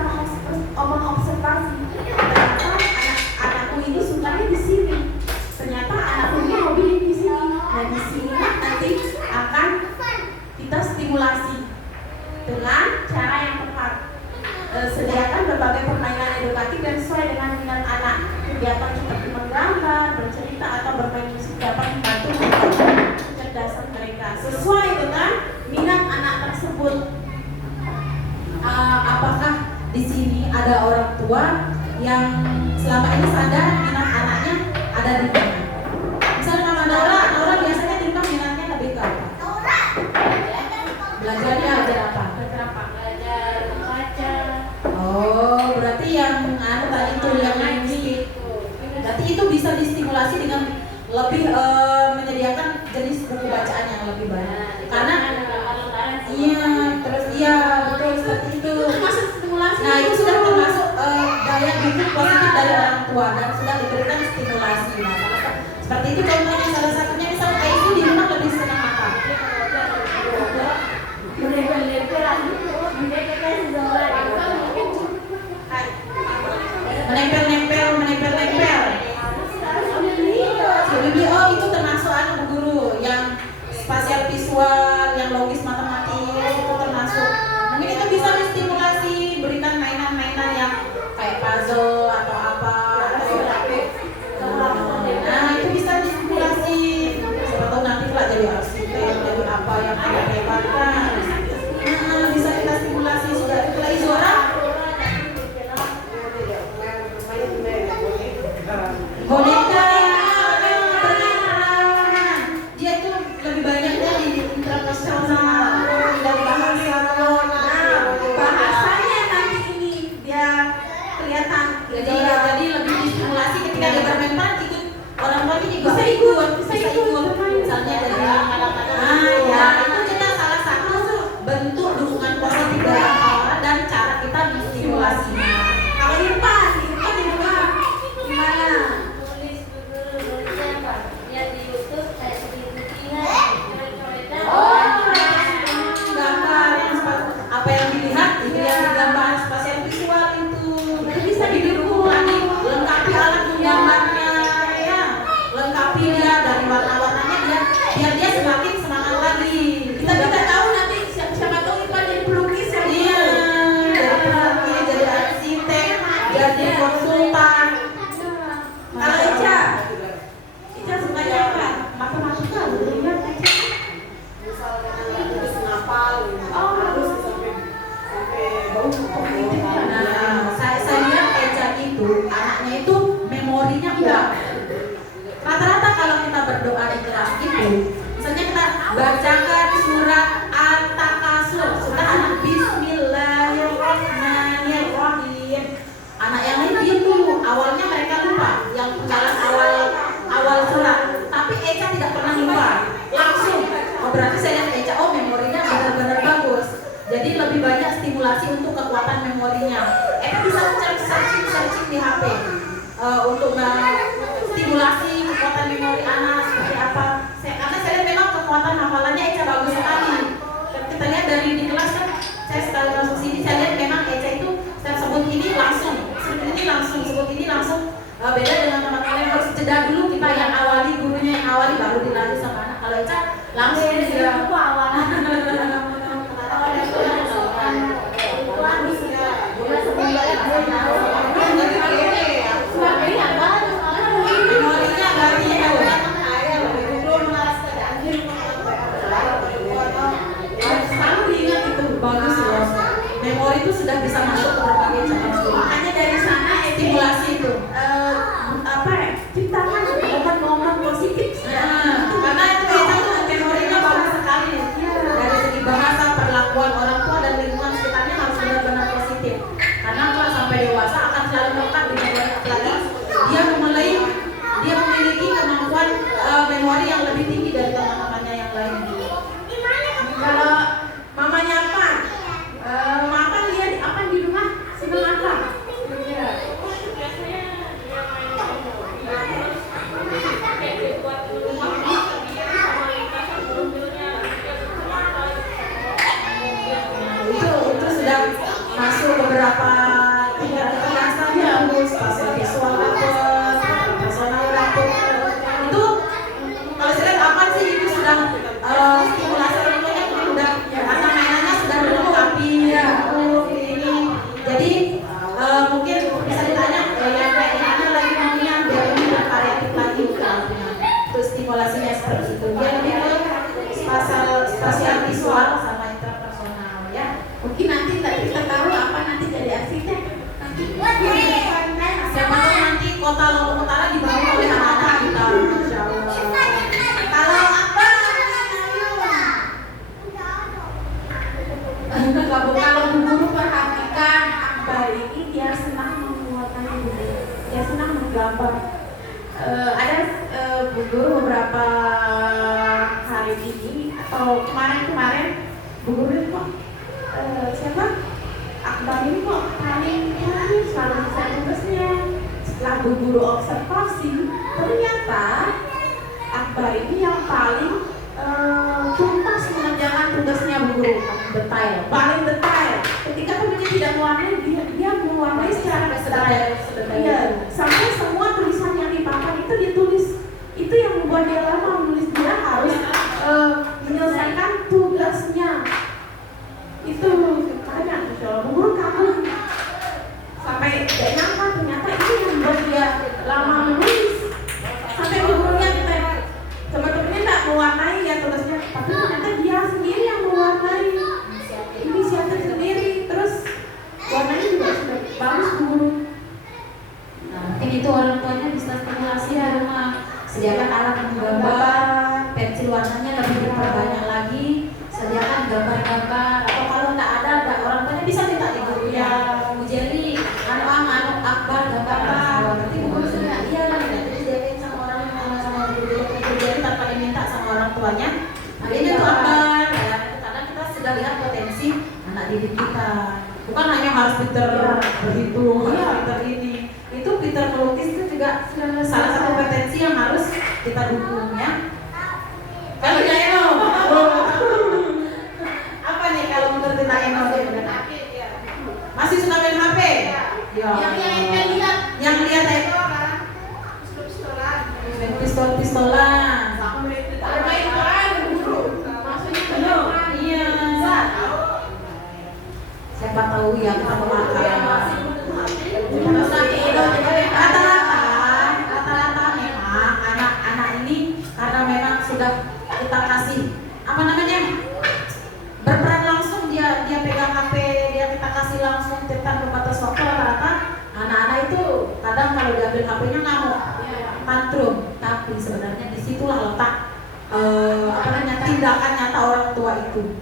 mengobservasi. Ternyata anakku ini sukanya di sini. Ternyata anakku ini hobi di sini. Nah, di sini nanti akan kita stimulasi dengan cara yang tepat. Sediakan berbagai permainan edukatif dan sesuai dengan minat anak. Kegiatan seperti menggambar, bercerita atau bermain musik dapat membantu kecerdasan mereka sesuai dengan minat anak tersebut. Apakah di sini ada orang tua yang selama ini sadar minat anaknya ada di mana? Misalnya Mama Nora biasanya di rumah minatnya lebih ke apa? Belajarnya ajar apa? Belajar membaca. Oh, berarti yang tadi itu yang berarti itu bisa distimulasi dengan lebih menyediakan jenis buku bacaan yang lebih banyak. Karena betul seperti itu. Masuk stimulasi. Nah, itu sudah termasuk daya dukung positif dari orang tua dan sudah diberikan stimulasi. Nah, seperti itu contohnya salah satunya misalnya kayak itu di rumah lebih senang apa? Menempel. Lebih Rata-rata kalau kita berdoa ikhlas itu, misalnya kita bacakan surat At-Takasur, sudah anak Bismillahirrahmanirrahim. Anak yang lain diam dulu, awalnya mereka lupa, yang penggalan awal surat. Tapi Eca tidak pernah lupa, langsung. Oh berarti saya lihat Eca, oh memorinya benar-benar bagus. Jadi lebih banyak stimulasi untuk kekuatan memorinya. Eca bisa searching di HP untuk stimulasi kekuatan memori anak seperti apa. Karena saya lihat memang kekuatan hafalannya Eca bagus sekali. Kita lihat dari di kelas kan, saya sekali masuk sini saya lihat memang Eca itu saya sebut ini langsung, sebut ini langsung. Beda dengan teman-teman yang harus jeda dulu, kita yang awali, gurunya yang awali baru dilatih sama anak. Kalau Eca langsung dia bagus loh. Memori itu sudah bisa masuk ke berbagai cabang. Makanya dari sana stimulasi itu ciptakan momen-momen positif. Karena itu memorinya bagus sekali. Dari segi bahasa, perlakuan orang tua dan lingkungan sekitarnya harus benar-benar positif. Karena kalau sampai dewasa akan selalu melekat di memori, apalagi dia memiliki kemampuan memori yang lebih tinggi dari teman-temannya yang lain. Kalau mamanya apa? Mama lihat apa di rumah? Senang apa? Itu sudah masuk beberapa tingkat kecerdasannya, spasial visual rapor, personal rapor. Itu kalau saya lihat apa sih itu sudah stimulasi tentunya udah karena mainannya sudah dilengkapi ini. Jadi mungkin bisa ditanya yang kayak gimana lagi maunya biar lebih bervariatif lagi untuk stimulasinya seperti itu. Dia lebih ke spasial visual sama interpersonal ya. Mungkin nanti kita tahu apa nanti jadi arsitek. Nanti Siapa tahu nanti kota Lombok Utara dibangun oleh anak-anak kita. Masya Allah. kalau apa? Kalau guru perhatikan Akbar ini dia senang membuatkan buku, dia senang menggambar. Ada Bu Guru beberapa hari ini atau kemarin Bu Guru kok siapa? Akbar ini kok paling selalu bisa tugasnya. Setelah Bu Guru observasi, ternyata Akbar ini yang paling tuntas mengerjakan tugasnya Bu Guru, paling detail. Ketika temannya tidak mewarnai, dia mewarnai secara detail. Iya, sampai semua tulisan yang dipakai itu ditulis. Itu yang membuat dia lama menulis. Dia harus menyelesaikan tugasnya. Itu makanya Bu Guru kagum. Sampai tidak nyangka ternyata itu yang membuat dia lama menulis. Sampai Bu Gurunya teman-temannya tidak mewarnai ya tulisnya, tapi ternyata dia sendiri yang mewarnai, inisiatif sendiri, terus warnanya juga sudah bagus Bu Guru. Nah, mungkin itu orang tuanya bisa stimulasi di rumah, sediakan alat menggambar, pensil warnanya lebih diperbanyak lagi, sediakan gambar-gambar, atau kalau nggak ada orang tuanya bisa minta di gurunya, Bu Jerry, anu Akbar gambar, nanti Bu Guru sudah iya kan, nanti disediakan sama orang sama Bu Jerry tanpa diminta sama orang tuanya. Nah ini tuh Akbar, ya, karena kita sudah lihat potensi anak didik kita, bukan hanya harus pinter berhitung, pinter ini. Itu pinter melukis itu juga salah satu kompetensi yang harus kita dukung ya. Kalau Eno, apa nih kalau menurut kita Eno? Masih suka main HP? Ya. Yang lihat Eno main pistol-pistolan. Iya. Siapa tahu ya kita memakai. Rata-rata memang anak-anak ini karena memang sudah kita kasih apa namanya berperan langsung, dia pegang HP, kita kasih langsung tanpa batas waktu. Rata-rata anak-anak itu kadang kalau diambil HP-nya ngamuk, tantrum, tapi sebenarnya disitulah letak tindakan nyata orang tua itu.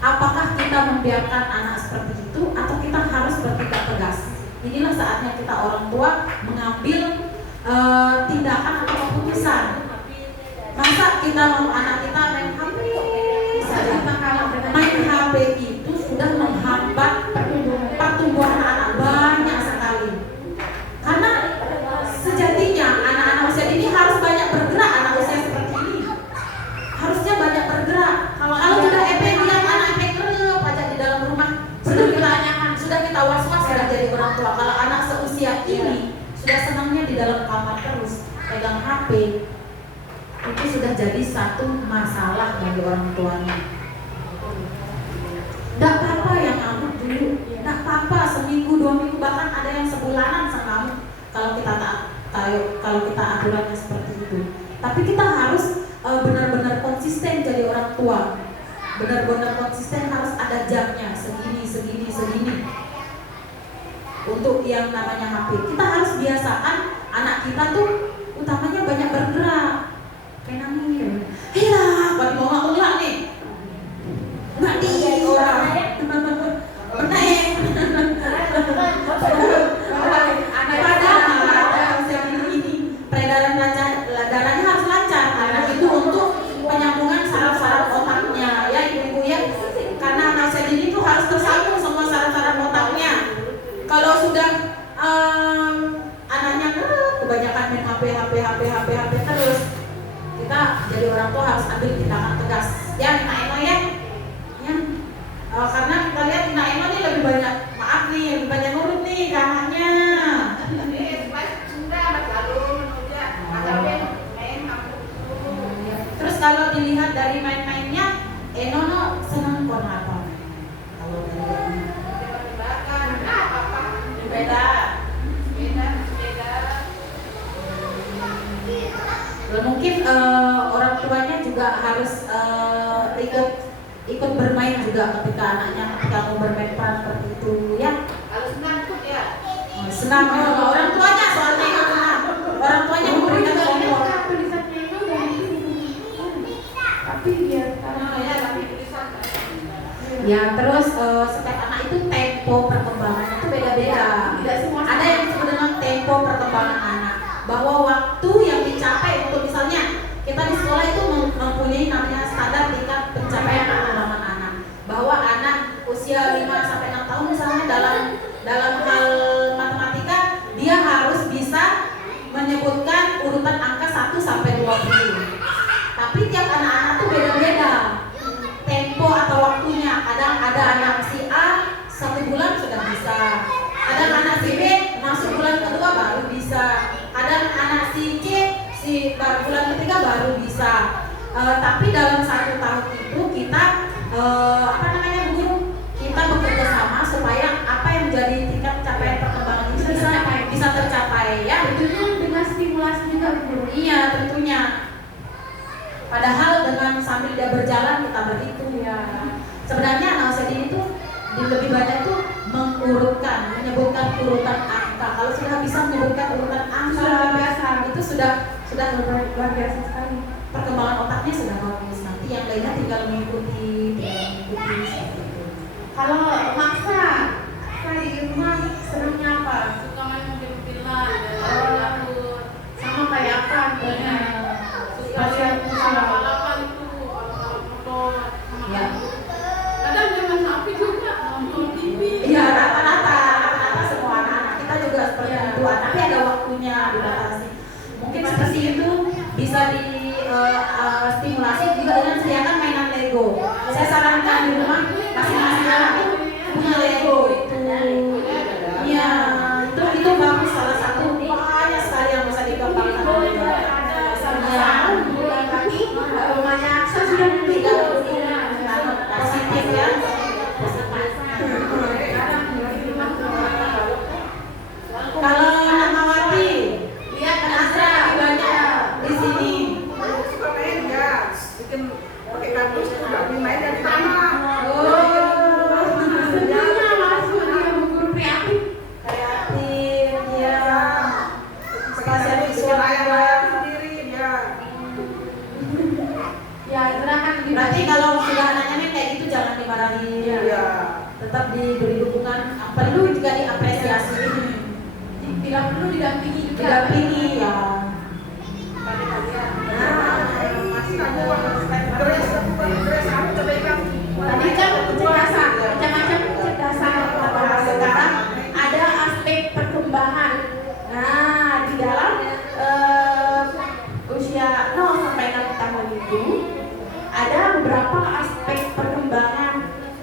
Apakah kita membiarkan anak seperti itu atau kita harus bertindak tegas? Inilah saatnya kita orang tua mengambil tindakan atau keputusan. Masa kita mau anak kita main HP saja? Main HP itu sudah menghambat pertumbuhan anak banyak sekali. Karena sejatinya anak-anak usia ini harus banyak bergerak. Anak usia seperti ini harusnya banyak bergerak. Kalau sudah diam anak kerep aja di dalam rumah, sudah kita tanyakan, sudah kita was-was sudah jadi orang tua. Kalau anak seusia ini sudah senangnya di dalam kamar terus pegang HP, itu sudah jadi satu masalah bagi orang tuanya. Tidak apa-apa yang ngambek dulu, tidak apa-apa seminggu 2 minggu, bahkan ada yang sebulanan sama kamu kalau kita aturannya seperti itu. Tapi kita harus benar-benar konsisten jadi orang tua, benar-benar konsisten, harus ada jamnya segini untuk yang namanya HP. Kita harus biasakan anak kita tuh utamanya banyak bergerak. Kayak namanya hilang, bagi mau ngulang nih nggak di orang padahal usia ini peredaran darahnya harus lancar. Karena itu untuk penyambungan saraf-saraf otaknya ya ibu-ibu ya, karena anak usia ini tuh harus tersambung semua saraf-saraf otaknya. Kalau sudah anaknya kebanyakan main HP terus, kita jadi orang tua harus ambil tindakan tegas ya. Eno ya, karena kita lihat Eno ini lebih banyak, maaf nih, lebih banyak nurut nih ke anaknya. Terus kalau dilihat dari main-mainnya, Eno senang kon apa? Kalau dari beda. Mungkin orang tuanya juga harus ikut bermain juga ketika mau bermain peran seperti itu ya. Harus ngangkut ya. Senang orang tuanya, soalnya ikut senang. Orang tuanya memberikan support. Tulisannya itu dari tapi dia tulisan. Ya, terus setiap anak itu tempo perkembangannya itu beda-beda. Tidak semua Ada yang disebut dengan tempo perkembangan anak, bahwa waktu yang dicapai untuk misalnya kita di sekolah itu mempunyai namanya standar tingkat pencapaian perkembangan anak, bahwa anak usia 5 sampai 6 tahun misalnya dalam hal matematika dia harus bisa menyebutkan urutan angka 1 sampai 20. Tapi tiap anak-anak tuh beda-beda tempo atau waktunya. Ada anak si A 1 bulan sudah bisa, ada anak si B masuk bulan kedua baru bisa, ada anak si C bulan ketiga baru bisa. Tapi dalam 1 tahun itu kita Bu Guru, kita bekerja sama supaya apa yang menjadi tingkat capaian perkembangan itu bisa tercapai ya. tentunya dengan stimulasi juga Bu Guru. Iya tentunya. Padahal dengan sambil dia berjalan kita berhitung ya. Sebenarnya anak usia dini itu lebih banyak tuh menyebutkan urutan angka. Kalau sudah bisa menyebutkan urutan angka, Sudah biasa. itu sudah Luar biasa sekali. perkembangan otaknya sudah bagus. Nanti yang lainnya tinggal mengikuti seperti itu. Kalau maksa di rumah senangnya apa? Suka main mobil-mobilan, dapur. Sama kayak apa? Iya. Suka lihat balapan itu, motor sama Ya. kadang jangan HP juga, nonton TV. Iya rata-rata semua anak-anak kita juga seperti itu. Tapi ada waktunya dibatasi. Mungkin seperti itu bisa stimulasi juga dengan sediakan mainan Lego. Saya sarankan di rumah masing-masing anak tuh punya Lego itu. Iya, itu bagus, salah satu banyak sekali yang bisa dikembangkan. Tapi rumahnya Aksa sudah Tidak tidak positif ya. Kalau Namawati, lihat kan Asra lebih banyak di sini. Suka main ya, bikin pakai kardus itu nggak main dari tanah. Oh, layang-layang sendiri ya. Ya, gerakan Berarti kalau sudah anaknya main kayak gitu jangan dimarahi. Iya. Tetap diberi dukungan, perlu juga diapresiasi. bila perlu didampingi juga. Didampingi ya. Tadi kan kecerdasan, macam-macam kecerdasan. Nah, sekarang ada aspek perkembangan. Nah, di dalam usia 0 sampai 6 tahun itu ada beberapa aspek perkembangan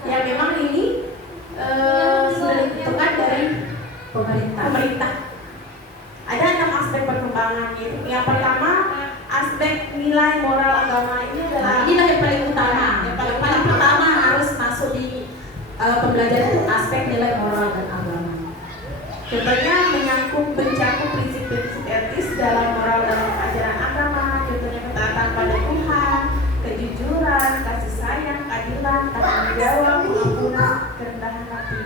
yang memang ini sudah ditentukan dari pemerintah. Ada 6 aspek perkembangan itu. Yang pertama, aspek nilai moral agama ini adalah Inilah yang paling utama. Yang paling pertama harus masuk di pembelajaran itu aspek nilai moral dan agama. contohnya mencakup prinsip-prinsip etis dalam moral dalam ajaran agama, contohnya ketaatan pada Tuhan, kejujuran, kasih sayang, keadilan, tanggung jawab, pengampunan, kerendahan hati.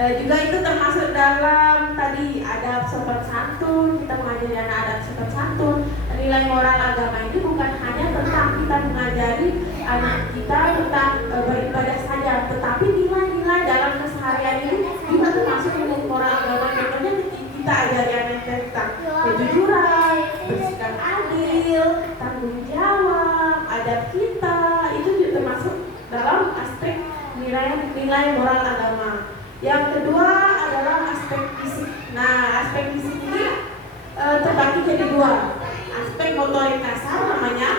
Juga itu termasuk dalam tadi adab sopan santun, kita mengajari anak adab sopan santun. Nilai moral agama ini bukan hanya tentang kita mengajari anak kita tentang beribadah saja, tetapi nilai-nilai dalam keseharian ini juga termasuk nilai moral agama. Contohnya kita ajari anak kita tentang kejujuran, bersikap adil, tanggung jawab, adab kita, itu juga termasuk dalam aspek nilai moral agama. Yang kedua adalah aspek fisik. Nah, aspek fisik ini terbagi jadi dua. Aspek motorik kasar namanya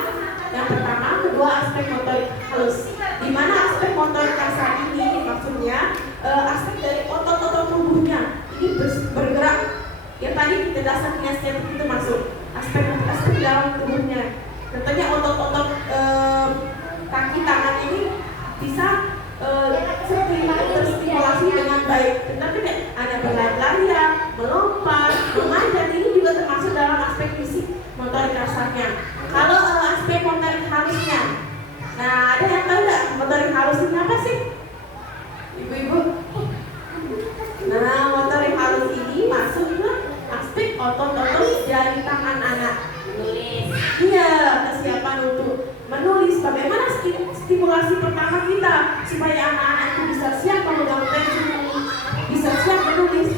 yang pertama, kedua aspek motorik halus. Di mana aspek motorik kasar ini maksudnya aspek dari otot-otot tubuhnya ini bergerak. Yang tadi kecerdasan kinestetik itu masuk aspek dalam tubuhnya. Contohnya otot-otot kaki tangan ini bisa terstimulasi dengan baik. Tetapi ada berlari-larian, melompat, memanjat, ini juga termasuk dalam aspek fisik motorik kasarnya. Kalau aspek motorik halusnya, nah ada yang tahu nggak motorik halus ini apa sih, ibu-ibu? Nah, motorik halus ini masuk ke aspek otot-otot jari tangan anak. Menulis. Iya, kesiapan untuk menulis. Bagaimana stimulasi pertama kita supaya anak-anak itu bisa siap memegang pensil, bisa siap menulis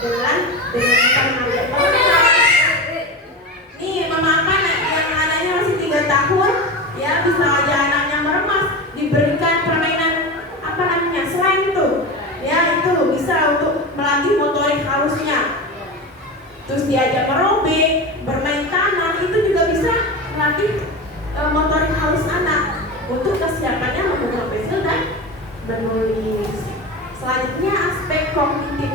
dengan kita mengajak mereka. Nih, mama yang anaknya masih 3 tahun, ya bisa aja anaknya meremas, diberikan permainan apa namanya selain itu, ya itu bisa untuk melatih motorik halusnya. Terus diajak merobek, bermain tanah, itu juga bisa melatih motorik halus anak untuk kesiapannya memegang pensil dan menulis. Selanjutnya aspek kognitif,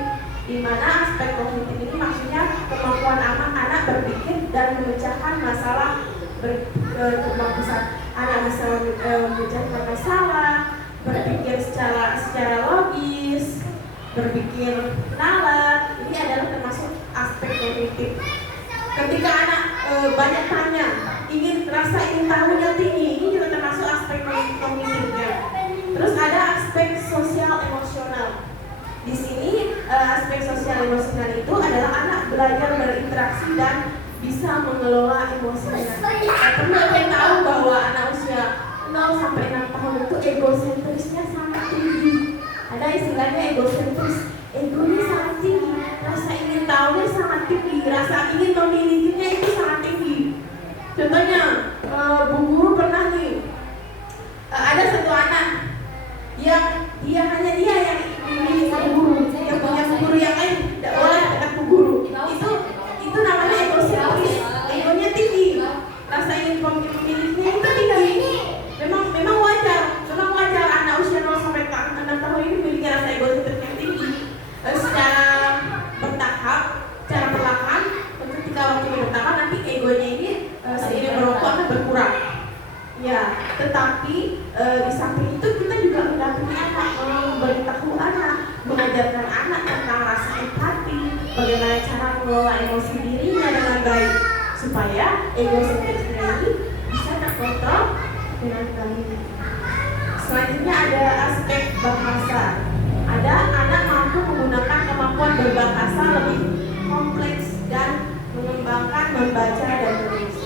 di mana aspek kognitif ini maksudnya kemampuan anak berpikir dan memecahkan masalah kemampuan anak bisa memecahkan masalah, berpikir secara logis, berpikir nalar. Ini adalah termasuk aspek kognitif. Ketika anak banyak tanya, ingin tahunya tinggi, ini juga termasuk aspek kognitifnya. Terus ada aspek sosial emosional. Di sini aspek sosial emosional itu adalah anak belajar berinteraksi dan bisa mengelola emosinya. Pernah kalian tahu bahwa anak usia 0 sampai 6 tahun itu egosentrisnya sangat tinggi. Ada istilahnya egosentris, egonya sangat tinggi, rasa ingin tahunya sangat tinggi, rasa ingin memilikinya itu sangat tinggi. Contohnya, Bu Guru pernah nih, ada satu anak yang hanya dia yang memilih Bu Guru, yang punya Bu Guru yang lain tidak boleh dekat Bu Guru. Itu namanya egosentris, egonya tinggi, rasa ingin memilikinya itu tinggi. Memang wajar anak usia 0 sampai 6 tahun ini memiliki rasa egosentris yang tinggi. Secara bertahap, secara perlahan, ketika waktunya bertambah nanti egonya ini seiring berokok akan berkurang. Ya, tetapi di samping itu kita juga mendampingi anak, memberitahu anak, mengajarkan anak tentang rasa empati, bagaimana cara mengelola emosi dirinya dengan baik supaya egosentrisnya ini bisa terkontrol dengan baik. Selanjutnya ada aspek bahasa. Ada anak mampu menggunakan kemampuan berbahasa lebih kompleks dan mengembangkan membaca dan menulis.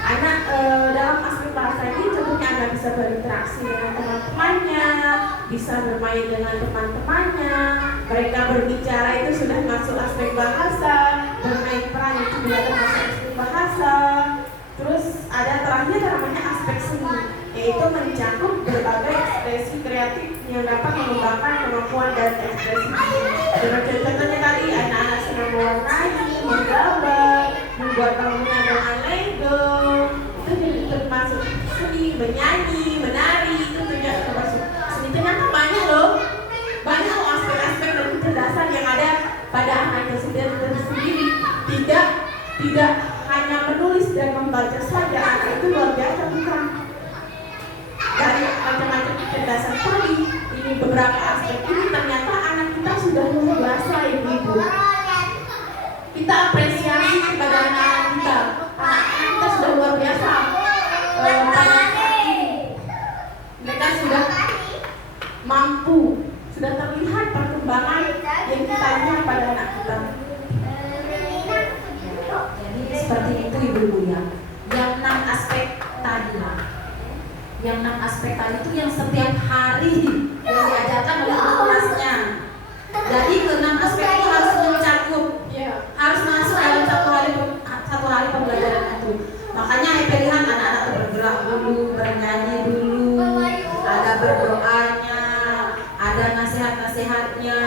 Anak dalam aspek bahasa ini tentunya anak bisa berinteraksi dengan teman-temannya, bisa bermain dengan teman-temannya, mereka berbicara itu sudah masuk aspek bahasa, bermain peran itu juga termasuk aspek bahasa. Terus ada terakhir namanya aspek seni, yaitu mencakup berbagai ekspresi kreatif yang dapat mengembangkan kemampuan dan ekspresi diri. Dengan contohnya tadi anak-anak senang mewarnai, menggambar, membuat bangunan dengan Lego, itu termasuk seni, menyanyi, menari, itu juga termasuk seni. Ternyata banyak loh aspek-aspek dan kecerdasan yang ada pada anak itu sendiri. Tidak hanya menulis dan membaca saja, anak itu luar biasa, bukan? Dari macam-macam kecerdasan tadi, ini beberapa aspek ini ternyata anak kita sudah luar biasa, ibu-ibu. Kita apresiasi kepada anak-anak kita. Anak-anak kita sudah luar biasa. Pada saat ini mereka sudah mampu, sudah terlihat perkembangan yang kita lihat pada anak kita. Jadi seperti itu ibu-ibu ya. Yang 6 aspek tadi lah. Yang 6 aspek tadi itu yang setiap hari yang diajarkan oleh guru kelasnya. Jadi ke-6 aspek itu harus mencakup, harus masuk dalam satu hari pembelajaran itu. Makanya pilihan anak-anak itu bergerak dulu, bernyanyi dulu, ada berdoanya, ada nasihat-nasihatnya,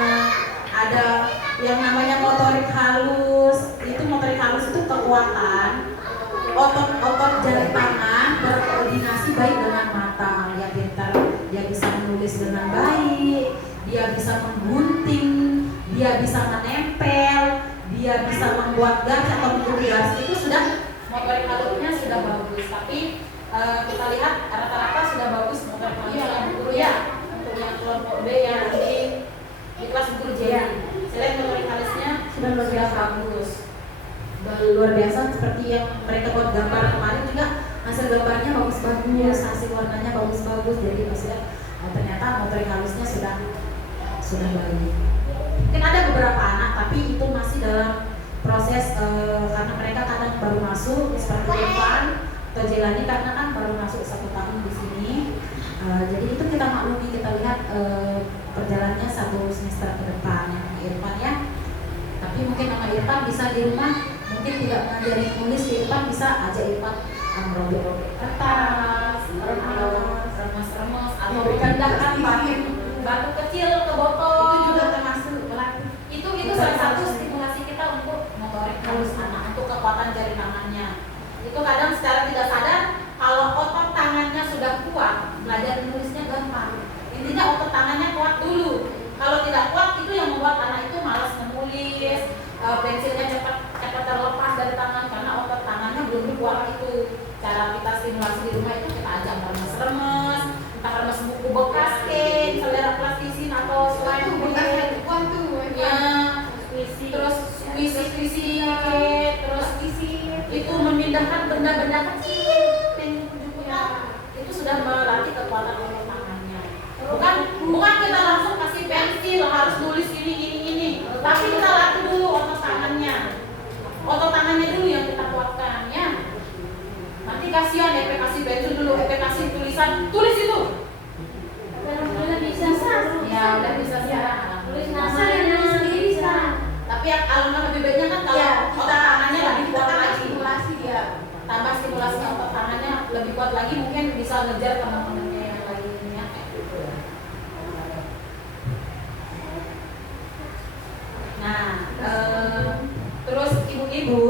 ada yang namanya motorik halus. Motorik halus itu kekuatan otot jari tangan berkoordinasi baik dengan mata. Dia pintar, dia bisa menulis dengan baik, dia bisa menggunting, dia bisa menempel, dia bisa membuat garis atau menggunting garis. Itu sudah motorik halusnya sudah bagus. Tapi kita lihat rata-rata sudah bagus motorik halusnya guru ya. Untuk yang kelompok B yang di kelas guru J, selain motorik halusnya sudah bagus. Luar biasa seperti yang mereka buat gambar kemarin juga, hasil gambarnya bagus-bagus, hasil warnanya bagus-bagus. Jadi maksudnya ternyata motorik halusnya sudah baik. Mungkin ada beberapa anak tapi itu masih dalam proses karena mereka kadang baru masuk seperti Irfan atau Jelani karena kan baru masuk 1 tahun di sini. Jadi itu kita maklumi, kita lihat perjalanannya 1 semester ke depan Irfan ya. Tapi mungkin sama Irfan bisa di rumah, mungkin tidak mengajari tulis di Irfan, bisa ajak Irfan merobek-robek kertas, remes-remes atau pindahkan batu kecil ke botol. Itu juga termasuk melatih. Itu salah satu stimulasi kita untuk motorik halus anak, untuk kekuatan jari tangannya. Itu kadang secara tidak sadar kalau otot tangannya sudah kuat, belajar menulisnya gampang. Intinya otot tangannya kuat dulu. Kalau tidak kuat itu yang membuat anak itu malas menulis, pensilnya cepat terlepas dari tangan karena otot tangannya belum dikuat itu. Cara kita stimulasi di rumah itu kita ajak remes-remes, entah remes buku bekas, selera plastisin atau slime ya, terus squishy, terus itu memindahkan benda-benda kecil itu sudah melatih kekuatan otot tangannya. Bukan kita langsung kasih pensil harus tulis ini, tapi kita latih dulu otot tangannya dulu yang kita kuatkan ya. Nanti kasihan ya, kasih pensil dulu, kasih tulisan, tulis itu. Udah bisa Ya udah bisa sekarang. tulis namanya sendiri sekarang. Tapi yang alangkah lebih baiknya kan kalau otot tangannya lebih kuat lagi. Stimulasi dia. Tambah stimulasi otot tangannya lebih kuat lagi, mungkin bisa ngejar teman-temannya yang lainnya. Nah, terus ibu-ibu,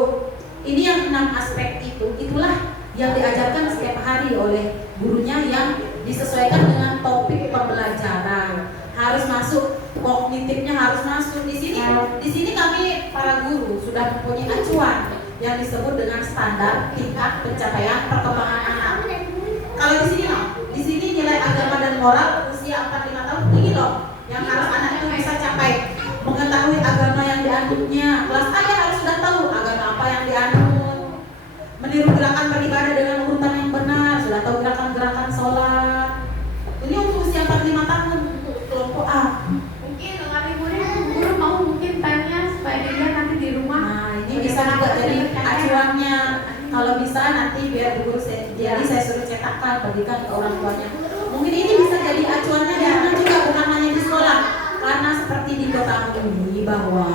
ini yang 6 aspek itulah yang diajarkan setiap hari oleh gurunya yang disesuaikan dengan topik pembelajaran. Harus masuk, kognitifnya harus masuk di sini kami para guru sudah mempunyai acuan yang disebut dengan standar tingkat pencapaian perkembangan anak. Kalau di sini nilai agama dan moral usia 4-5 tahun tinggi loh, yang harus anak itu bisa capai. Mengetahui agama yang dianutnya, kelas A ya harus sudah tahu agama apa yang dianut. Meniru gerakan beribadah dengan urutan yang benar, sudah tahu gerakan-gerakan sholat. Ini untuk usia 4-5 tahun kelompok A. Mungkin kali guru mau mungkin tanya supaya dia kalau bisa nanti biar guru jadi saya suruh cetakkan, bagikan ke orang tuanya. Mungkin ini bisa jadi acuannya di rumah juga, bukan hanya di sekolah. Karena seperti di kota ini bahwa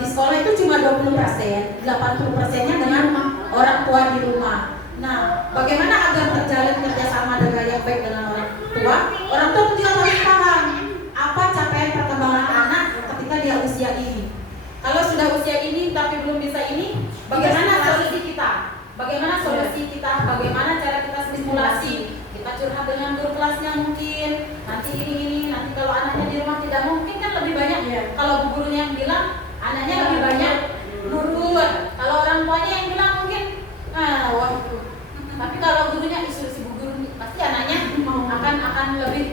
di sekolah itu cuma 20%, 80%-nya dengan orang tua di rumah. Nah, bagaimana agar terjalin kerjasama dengan yang baik dengan orang tua? Orang tua juga harus paham apa capaian perkembangan anak ketika dia usia ini. Kalau sudah usia ini tapi belum bisa ini, bagaimana solusi kita? Bagaimana solusi kita? Bagaimana cara kita stimulasi? Kita curhat dengan guru kelasnya mungkin. Nanti ini, nanti kalau anaknya di rumah tidak mungkin kan lebih banyak. Kalau bu gurunya yang bilang anaknya lebih banyak nurut. Kalau orang tuanya yang bilang mungkin wah itu. Tapi kalau gurunya isu si bu guru pasti anaknya akan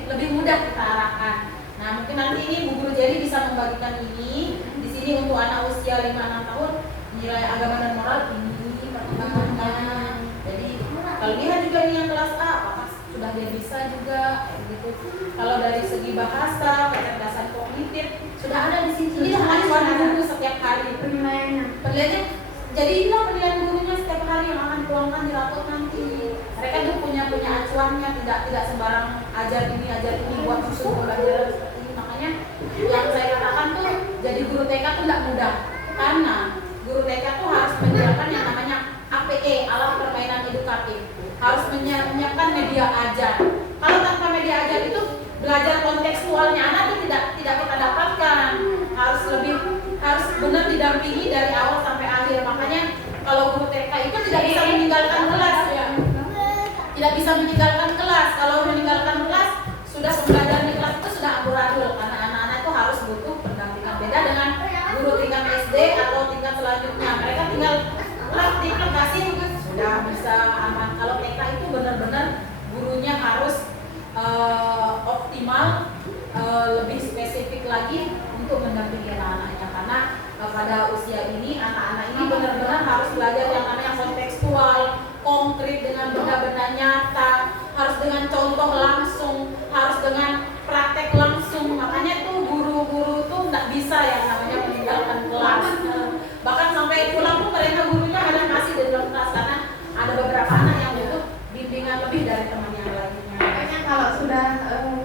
lebih mudah kita arahkan. Nah, mungkin nanti ini bu guru jadi bisa membagikan ini di sini untuk anak usia 5-6 tahun nilai agama dan moral ini perkembangannya. Jadi kalau lihat juga ini yang kelas A apakah sudah dia bisa juga gitu. Kalau dari segi bahasa, kecerdasan kognitif sudah ada di sini. Ini acuan guru setiap hari penilaiannya. Jadi inilah penilaian gurunya setiap hari yang akan dituangkan di rapot nanti. Mereka tuh punya acuannya, tidak sembarang ajar ini buat susun pembelajaran seperti ini. Makanya yang saya katakan tuh jadi guru TK tuh tidak mudah, karena guru TK tuh harus menjalankan yang namanya APE, alat permainan edukatif. Harus menyiapkan media ajar. Kalau tanpa media ajar itu belajar kontekstualnya anak itu tidak kita dapatkan. Harus benar didampingi dari awal sampai akhir. Makanya kalau guru TK itu tidak bisa meninggalkan kelas ya. Tidak bisa meninggalkan kelas. Kalau meninggalkan kelas sudah pembelajaran di kelas itu sudah amburadul. Karena anak-anak itu harus butuh pendampingan. Beda dengan guru tingkat SD atau tingkat selanjutnya. Mereka tinggal praktik kasih sudah bisa aman. Kalau TK itu benar-benar gurunya harus optimal, lebih spesifik lagi untuk mendampingi anak-anaknya. Karena pada usia ini anak-anak ini benar-benar harus belajar yang namanya kontekstual, konkret dengan benda-benda nyata, harus dengan contoh langsung, harus dengan praktek langsung. Makanya tuh guru-guru tuh nggak bisa yang namanya meninggalkan kelas. Bahkan sampai pulang pun mereka gurunya kadang masih di dalam kelas karena ada beberapa anak yang butuh bimbingan lebih dari teman yang lainnya. Makanya kalau sudah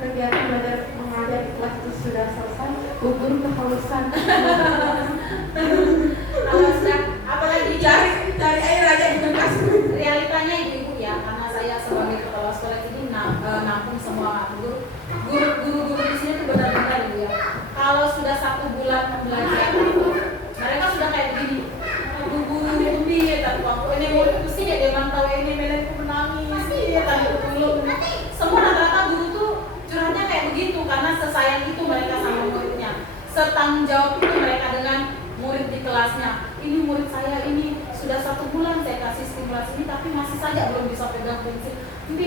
kegiatan belajar mengajar di kelas itu sudah selesai, guru kehausan. Kalau sudah apalagi Cari air aja di kelas. realitanya ibu-ibu ya, karena saya sebagai kepala sekolah ini nampung semua guru-guru di sini itu benar-benar ibu ya. Kalau sudah 1 bulan pembelajaran itu mereka sudah kayak begini. Guru ini dan waktu ini murid itu sih dia mantau ini melenku menangis dia tadi belum. Semua rata-rata guru tuh curhatnya kayak begitu karena sesayang itu mereka sama muridnya. Setanggung jawab itu mereka dengan murid di kelasnya. Ini murid saya ini sudah 1 bulan saya kasih stimulasi ini tapi masih saja belum bisa pegang pensil. Ini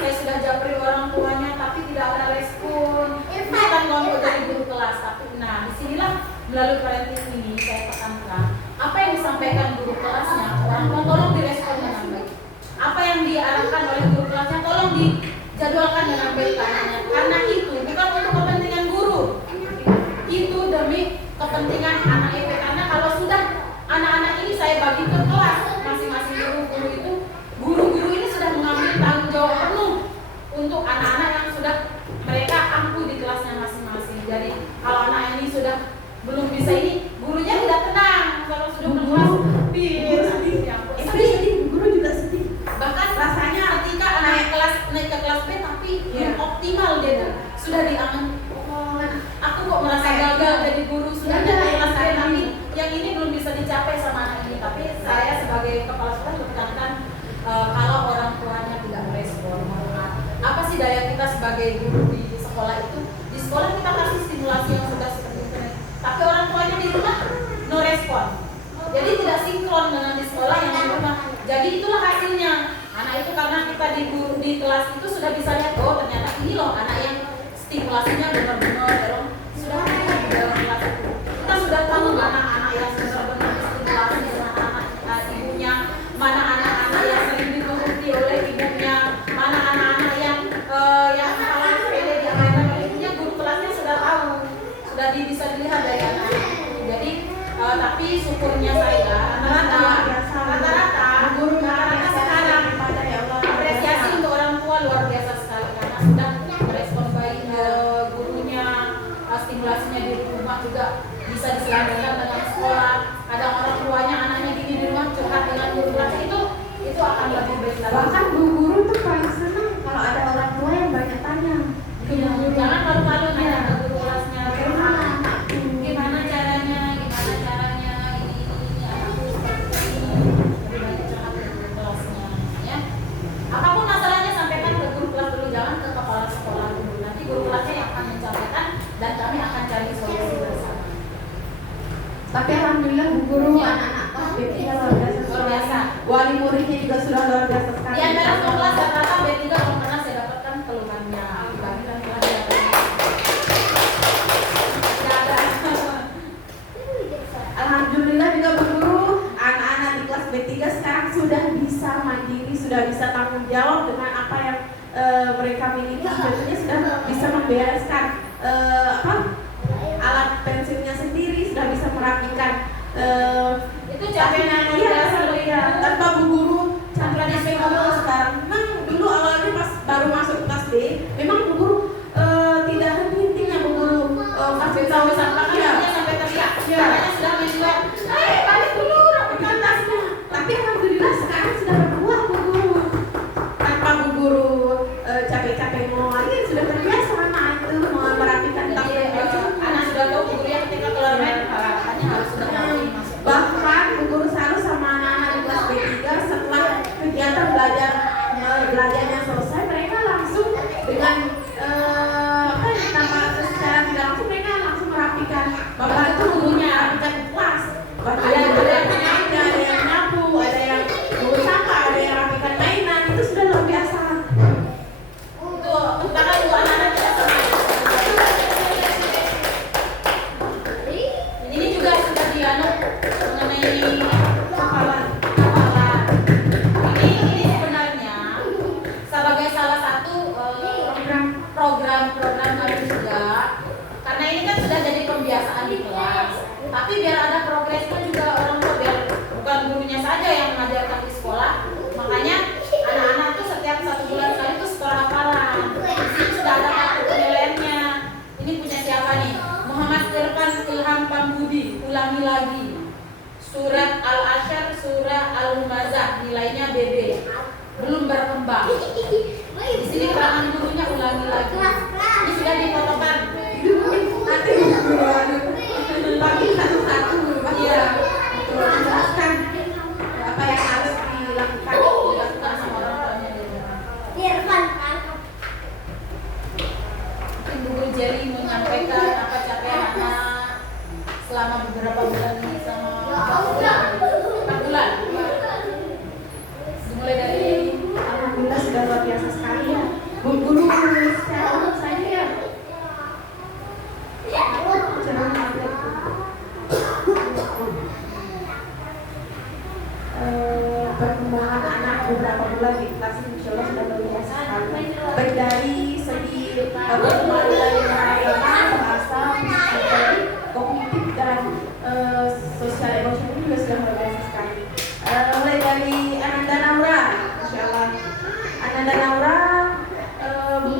saya sudah japri orang tuanya tapi tidak ada respon. Ini kan ngomong dari guru kelas tapi nah disinilah melalui parenting ini saya tekankan apa yang disampaikan guru kelasnya orang tua tolong direspon dengan baik. Apa yang diarahkan oleh guru kelasnya tolong dijadwalkan dengan baik karena itu bukan untuk kepentingan guru, itu demi kepentingan anak IP. Karena kalau sudah anak-anak ini saya bagi ke kelas masing-masing guru-guru itu guru-guru ini sudah mengambil tanggung jawab penuh untuk anak-anak yang sudah mereka ampuh di kelasnya masing-masing. Jadi kalau anak ini sudah belum bisa ini gurunya tidak tenang kalau sudah kelas sedih, guru juga sedih. bahkan rasanya ketika anak kelas naik ke kelas B tapi belum optimal dia sudah diaman. Aku kok merasa gagal jadi guru sudah di kelas B tapi yang ini belum bisa dicapai sama anak ini. Tapi saya sebagai kepala sekolah menekankan kalau orang tuanya tidak merespon, apa sih daya kita sebagai guru di sekolah itu? Di sekolah kita kasih stimulasi yang sudah seperti itu, tapi orang tuanya di rumah no respon. Jadi tidak sinkron dengan di sekolah yang di rumah. Jadi itulah hasilnya. Anak itu karena kita di kelas itu sudah bisa lihat oh ternyata ini loh anak yang stimulasinya benar-benar sudah di dalam kelas itu. Kita sudah tahu mana anak yang benar-benar stimulasi dengan anak ibunya, mana anak-anak yang sering dituruti oleh ibunya, mana anak-anak yang paling sepele diajarkan oleh ibunya. Guru kelasnya sudah tahu, sudah bisa dilihat dari anak. Jadi tapi Tapi syukurnya saya rata-rata guru rata-rata sekarang pada ya Allah apresiasi untuk orang tua luar biasa sekali karena sudah merespon baik gurunya, stimulasinya di rumah juga bisa diselaraskan dengan sekolah. Kadang orang tuanya anaknya gini di rumah curhat dengan guru kelasnya itu akan lebih baik lagi. bahkan bu guru tuh paling senang kalau ada orang tua yang banyak tanya. Jangan malu-malu nanya ke guru kelasnya gimana caranya ini anakku seperti ini, lebih banyak curhat ke guru kelasnya ya. Apapun masalahnya sampaikan ke guru kelas dulu, jangan ke kepala sekolah dulu. Nanti guru kelasnya yang akan mencapai dan kami akan cari solusi bersama. Tapi alhamdulillah bu guru anak-anak kelas B3 luar biasa. Wali muridnya juga sudah luar biasa sekali. Di antara semua kelas rata-rata B3 belum pernah saya dapatkan keluhannya. Dibandingkan kelas yang lain. Alhamdulillah juga bu guru anak-anak di kelas B3 sekarang sudah bisa mandiri, sudah bisa tanggung jawab dengan apa yang mereka miliki. Tentunya sudah bisa membereskan alat pensilnya sendiri, sudah bisa merapikan Itu capeknya iya, tanpa bu guru campuran SPKB sekarang. Memang dulu awalnya pas baru masuk kelas B, memang bu guru tidak henti-hentinya bu guru kasih tahu sampah sampai teriak. Makanya sudah menjual. Balik dulu rapikan tasnya. Tapi alhamdulillah sekarang sudah berbuah bu guru. Tanpa bu guru capek-capek mau lagi sudah terbiasa anak itu mau merapikan tas dan pensil. Anak sudah tahu gurunya ketika keluar main harapannya harus sudah ngerti masuk. Bahkan bu guru selalu sama anak-anak di kelas B3 setelah kegiatan belajarnya selesai, mereka langsung dengan tanpa secara tidak langsung mereka langsung merapikan. Bapak itu gurunya merapikan kelas. Ada yang nyapu, ada yang ngurus sampah, ada yang rapikan mainan, itu sudah luar biasa. Itu bahkan dua anak-anak kita sama. Ini juga sudah dianu mengenai hafalan. Ini sebenarnya sebagai salah satu program kami juga, karena ini kan sudah jadi pembiasaan di kelas. Tapi biar ada progresnya juga orang tua, biar bukan gurunya saja yang mengajarkan di sekolah. Makanya anak-anak tuh setiap 1 bulan sekali tuh sekolah hafalan. Di sini sudah ada kartu penilaiannya. Ini punya siapa nih? Muhammad Irfan Ilham Pambudi. Ulangi lagi. Surat Al-Asyar, surah Al-Humazah, nilainya BB. Belum berkembang. Di sini keterangan gurunya ulangi lagi. Ini sudah difotokan. Nanti bagi satu-satu Iya. menjelaskan apa yang harus dilakukan sama orang tuanya di rumah. Mungkin Bu Guru Jerry menyampaikan apa capaian anak selama beberapa bulan ini, sama 4 bulan. Dimulai dari alhamdulillah sudah luar biasa sekali ya bu guru secara umum saja ya. Jangan kaget. Perkembangan anak beberapa bulan di kelas ini insya Allah sudah luar biasa sekali. Baik dari segi perkembangan dari bahasa, fisik, kognitif dan sosial emosional juga sudah luar biasa sekali. Mulai dari Ananda Naura, insya Allah. Ananda Naura,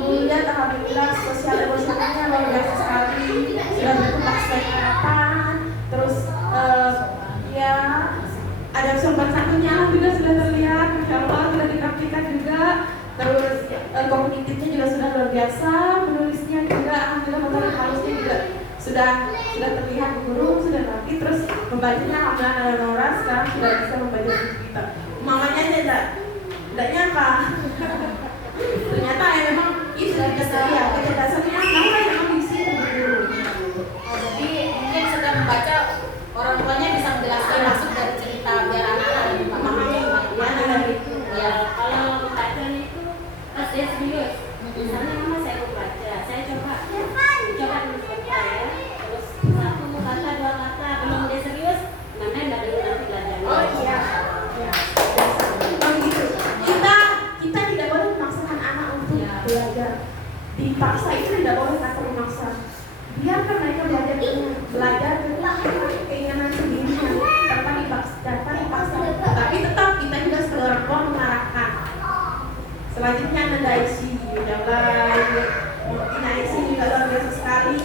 lihat alhamdulillah sosial emosionalnya luar biasa sekali, sudah berkembang sesuai harapan. Terus ya ada sobat satunya alhamdulillah sudah terlihat, insya Allah sudah dipraktikan juga. Terus kognitifnya juga sudah luar biasa, menulisnya juga alhamdulillah, motorik halusnya juga sudah terlihat bu guru, sudah rapi. Terus membacanya alhamdulillah Ananda Naura sekarang sudah bisa membaca buku kita. Mamanya aja tidak nyangka. Ternyata ya memang itu kecerdasannya Naura yang memang di sini bu guru. jadi mungkin sedang membaca, orang tuanya bisa menjelaskan maksud dari cerita biar anak-anak lebih memahami. Ya, kalau membaca itu pas dia serius. Misalnya mama saya mau baca, saya coba tulis kata ya. Terus 1 kata 2 kata, belum dia serius, namanya nggak dulu nanti belajar. Oh iya. Begitu. Kita tidak boleh memaksakan anak untuk belajar. Dipaksa itu tidak boleh, tanpa memaksa. Biarkan mereka belajar dengan keinginan sendiri. Selanjutnya ada Daisy, Daisy juga luar biasa sekali.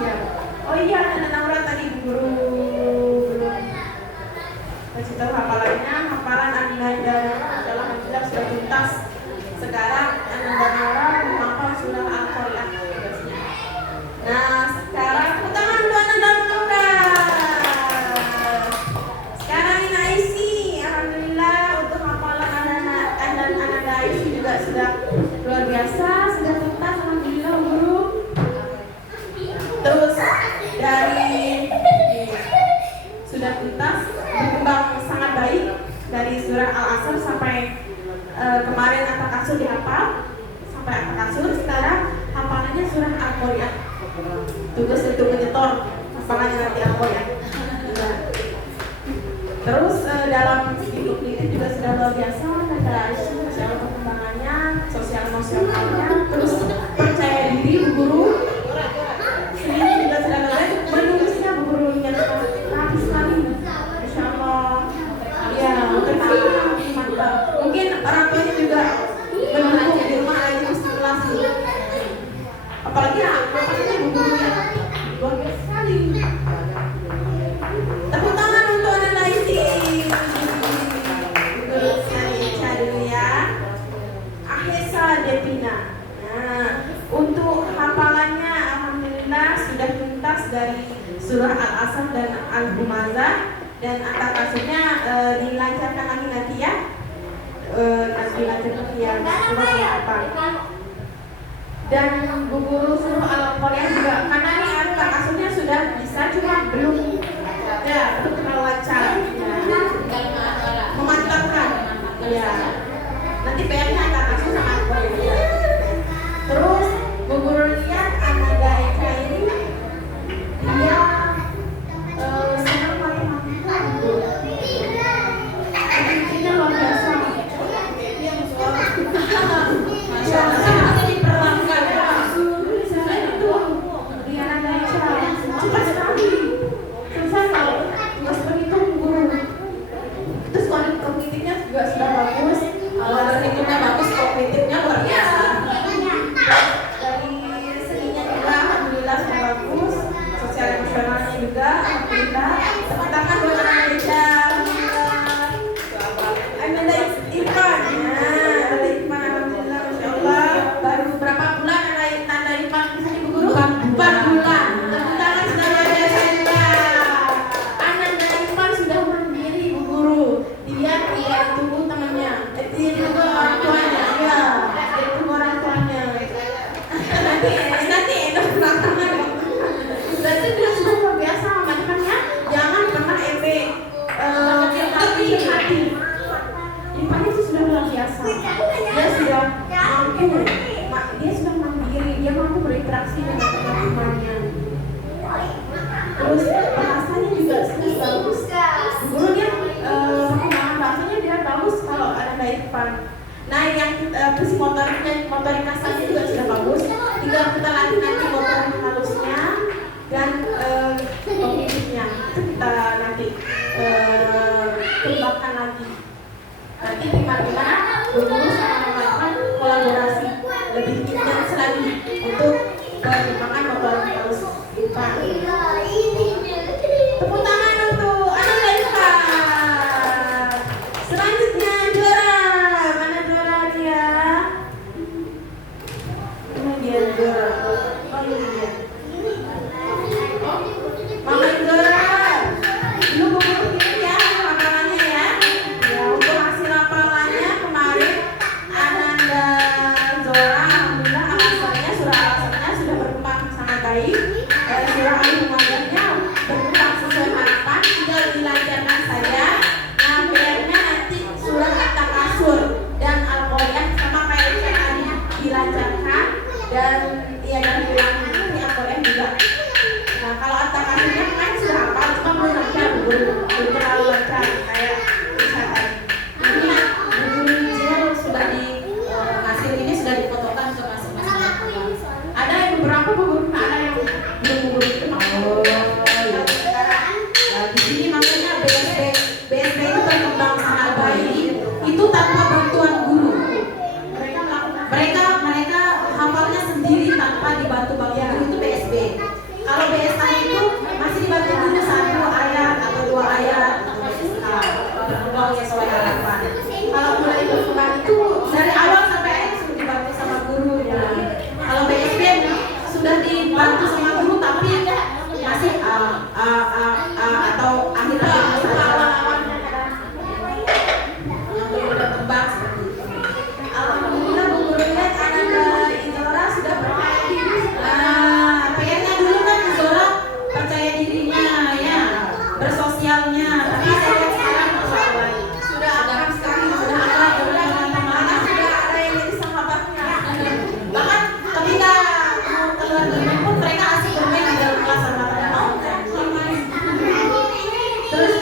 Iya. Oh iya, ada Naura tadi guru belum kasih tahu hafalannya. Hafalan Ananda adalah Alhamdulillah sudah tuntas. Sekarang Ananda Naura menghafal surah Al-Qari'ah tugasnya. Nah, sekarang tepuk tangan untuk Ananda Naura. Sekarang ini Daisy, alhamdulillah untuk hafalan Ananda Daisy juga sudah luar biasa, sudah tuntas alhamdulillah guru. Terus dari sudah tuntas, berkembang sangat baik dari surah Al-Asr sampai kemarin At-Takasur dihafal sampai At-Takasur. Sekarang hafalannya surah Al-Qari'ah. Tugas untuk menyetor hafalannya nanti Al-Qari'ah. Terus dalam segi kognitif juga sudah luar biasa, ada sosial perkembangannya, sosial emosionalnya, terus percaya diri Bu Guru. Ini juga sudah baik, menulisnya Bu Guru yang rapi sekali, Masya Allah. Ya, mantap. Mungkin orang tuanya juga mendukung di rumah aja stimulasi. Apalagi bapaknya Bu Guru yang luar biasa sekali. Tepuk tangan untuk anak Daisy. Guru saya dulu ya. Ahesa Devina. Nah, untuk hafalannya alhamdulillah sudah tuntas dari surah Al-Asr dan Al-Humazah, dan At-Takasurnya dilancarkan lagi nanti ya. Nanti dilancarkan yang apa. Dan Bu Guru surah Al-Qari'ah juga, karena ini At-Takasurnya sudah bisa, cuma belum terlalu lancar. Memantapkan. Ya. Nanti PR-nya At-Takasur sama Al-Qari'ah. Terus Bu Guru lihat Ananda Eka ini dia senang matematika. Intinya luar biasa. Dia Masya Allah, diperlangkan saya itu di Ananda Eka cepat sekali. Selesai kalau tugas berhitung guru. Terus kognitifnya juga sudah bagus. Kalau berhitungnya bagus, kognitifnya luar biasa. Dari seninya juga alhamdulillah sudah bagus, sosial emosionalnya juga alhamdulillah. Tepuk tangan buat anak Indonesia. Ada Irfan, ada Irfan alhamdulillah, Masya Allah. Baru berapa bulan ada Irfan di sini Bu Guru? 4 bulan. Tepuk tangan sudah luar biasa juga. Anak dari Irfan sudah mandiri Bu Guru. Dia tidak ditunggu temannya, dia ditunggu orang tuanya. Ya, dia ditunggu orang tuanya. Nanti enak belakangan. Berarti dia sudah luar biasa macamnya. Jangan pernah kecil hati. Irfan itu sudah luar biasa. Dia sudah mampu, dia sudah mandiri, dia mampu berinteraksi dengan teman-temannya. Terus bahasanya juga sudah bagus. Guru dia perkembangan bahasanya dia bagus kalau ada Irfan. Nah, yang motorik kasarnya juga sudah bagus. Tinggal kita latih nanti motorik halusnya dan kognitifnya. Itu kita nanti kembangkan lagi. Nanti gimana guru sama teman-teman kolaborasi lebih intens lagi untuk perkembangan motorik halus Irfan. Tepuk tangan untuk anak Irfan. Selanjutnya juara. Mana juara dia? Ini dia juara. Oh ini dia. Mama juara. Lu buku ini ya hafalannya ya. Ya untuk hasil hafalannya kemarin Ananda Zora alhamdulillah alasannya surah alasannya sudah berkembang sangat baik. Surah Al-Humazahnya berkembang sesuai harapan, tinggal dilancarkan saja. Nah, PR-nya nanti surah At-Takasur dan Al-Qari'ah sama kayak tadi dilancarkan dan diulangi nanti Al-Qari'ah juga. Nah, kalau At-Takasurnya kan sudah hafal, cuma belum lancar, belum terlalu lancar kayak tadi. Ini guru sudah di hasil ini sudah difotokan ke masing-masing. Ada yang beberapa guru, ada yang belum guru itu Di sini makanya BSB itu berkembang sangat baik. Itu tanpa bantuan guru. sosialnya. Tapi saya lihat sekarang Sudah akrab sekali, sudah ada mana sudah ada yang jadi sahabatnya. bahkan ketika mau keluar bermain pun mereka asik bermain di dalam kelas sama pada mau kan. Terus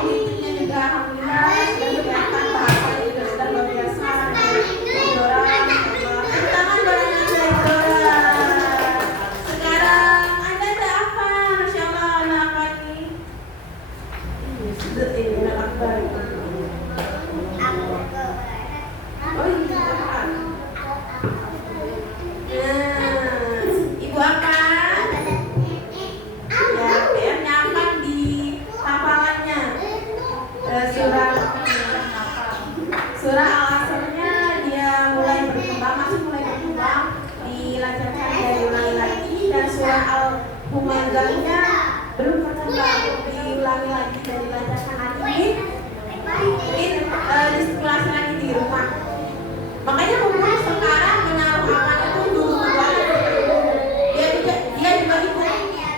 pemimpinnya juga alhamdulillah sudah kelihatan bahasanya juga sudah luar biasa. Dora, tangan Doranya dari Dora. Sekarang Anda ada apa? Masya Allah, anak apa ini? Ini anak akbar. Oh iya, Pak. Nah, Ibu apa? Ya, PR-nya apa di hafalannya? Surah Al-Asrnya dia mulai berkembang, masih mulai berkembang, dilancarkan dari ulangi lagi, dan surah Al-Humazahnya belum berkembang, diulangi lagi dan dilancarkan lagi. Mungkin di kelas lagi di rumah. Makanya umur sekarang menaruh aman itu dulu dia juga ikut berdoanya.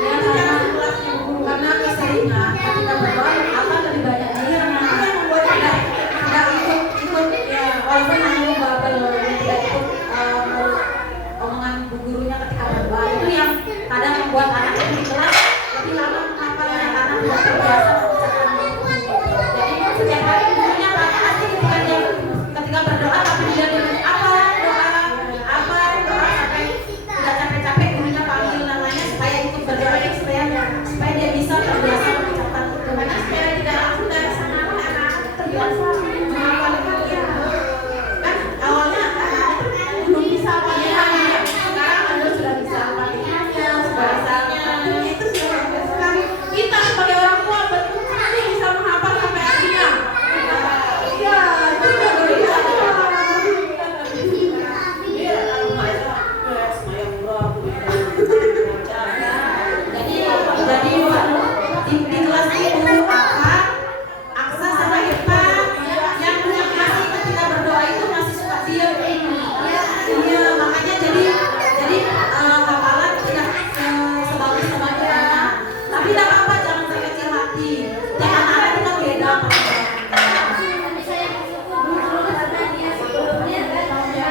Dia cara kelasnya guru Karena keseringan ketika berdoa apa lebih banyak dia yang membuat dia tidak ikut ya walaupun hanya membabel tidak ikut omongan bu gurunya ketika berdoa itu yang kadang membuat anak itu di kelas lebih lama menghafalnya karena tidak terbiasa mengucapkan jadi setiap hari gurunya pasti ketika dia ketika berdoa tapi dia bilang apa doa sampai tidak capek-capek gurunya panggil namanya supaya ikut berdoa supaya dia bisa terbiasa mengucapkan itu karena secara tidak langsung dari sana anak terbiasa menghafalkannya. Kan awalnya anak-anak belum bisa Fatihahnya, sekarang Anda sudah bisa Fatihahnya, sudah bisa Fatihahnya, itu sudah bagus sekali. Kita sebagai orang tua betul sekali bisa menghafal sampai artinya. Iya, itu sudah berbeda. jadi di kelas itu Aksa sama Irfan yang masih ketika berdoa itu masih suka diam. Iya makanya jadi hafalan tidak sebagus teman-teman. Tapi tidak apa jangan terkecil hati. Dan anak-anak kita beda. Tapi saya bersyukur dulu karena dia sebelumnya kan saya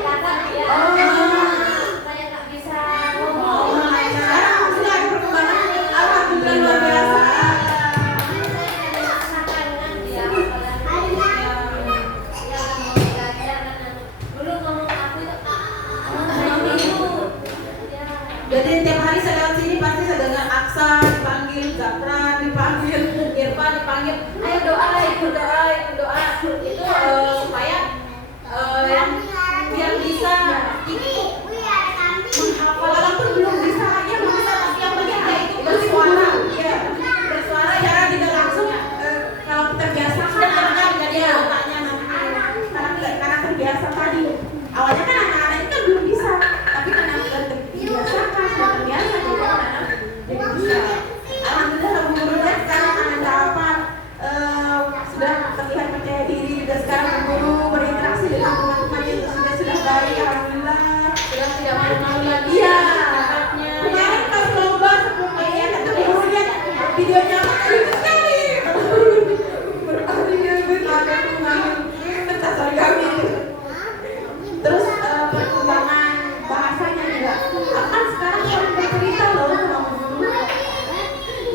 kata dia saya tak bisa ngomong. Sekarang sudah ada perkembangan, alhamdulillah luar biasa. Jadi tiap hari saya lewat sini pasti saya dengar Aksa dipanggil, Zafran dipanggil, Irfan dipanggil, ayo doa, ikut doa. Itu supaya yang bisa ikut menghafal Walaupun belum bisa, ya bisa, tapi yang penting dia itu bersuara. Ya, bersuara ya tidak langsung. Kalau terbiasa sudah kan terdengar jadi ya. otaknya nanti. Karena terbiasa tadi. Awalnya kan anak-anak itu kan belum bisa, tapi karena sudah terbiasakan, sudah terbiasa jadi anak-anak jadi bisa. Alhamdulillah gurunya sekarang Anda apa sudah terlihat percaya diri juga sekarang guru berinteraksi dengan teman-teman itu sudah baik, alhamdulillah. Sudah tidak malu-malu lagi. Iya. Tempatnya. Kemarin pas lomba sebelum ya kata guru lihat videonya lucu sekali. Berkali-kali ada mengambil kertas origami. Terus perkembangan bahasanya juga. Akan sekarang sering bercerita loh sama guru.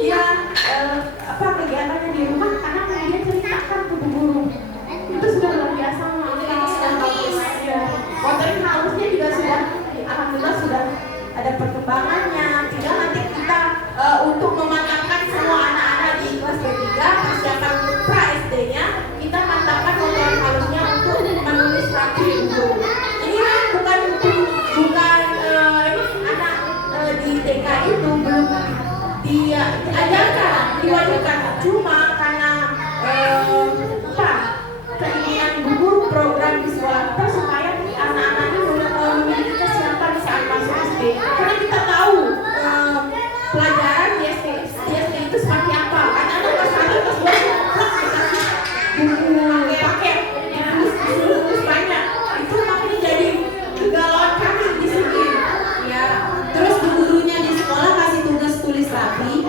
Iya, apa kegiatannya di rumah karena dia ceritakan ke bu guru. Itu sudah luar biasa. Itu sudah bagus. Ya. Motorik halusnya juga sudah, alhamdulillah sudah ada perkembangannya. Tinggal nanti kita untuk memantapkan semua anak-anak di kelas 3 persiapan pra SD-nya, kita mantapkan motorik halusnya untuk menulis rapi dulu. Ini bukan anak di TK itu belum diajarkan, diwajibkan, cuma karena keinginan guru program di sekolah kita supaya anak-anak ini memiliki kesiapan saat masuk SD. Karena kita tahu pelajaran di SD itu seperti apa. Anak-anak kelas 1, kelas 2 dikasih buku paket, tulis banyak. Itu makanya jadi kegalauan kami di sini. Ya. Terus gurunya di sekolah kasih tugas tulis rapi,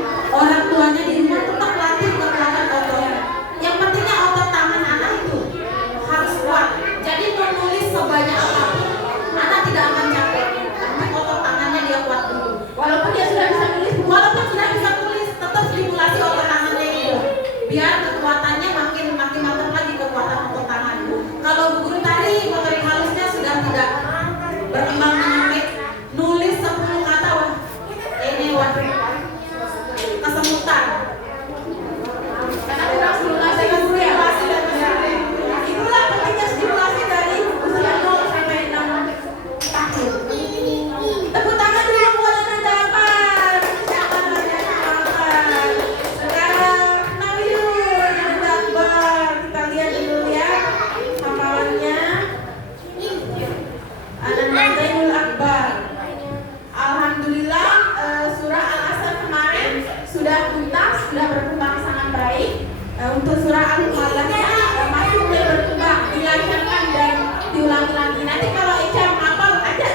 sudah tuntas, sudah berkembang sangat baik. Untuk surah Al-Fatihah masih mulai berkembang, dilancarkan dan diulang-ulangi. Nanti kalau Ecam hafal aja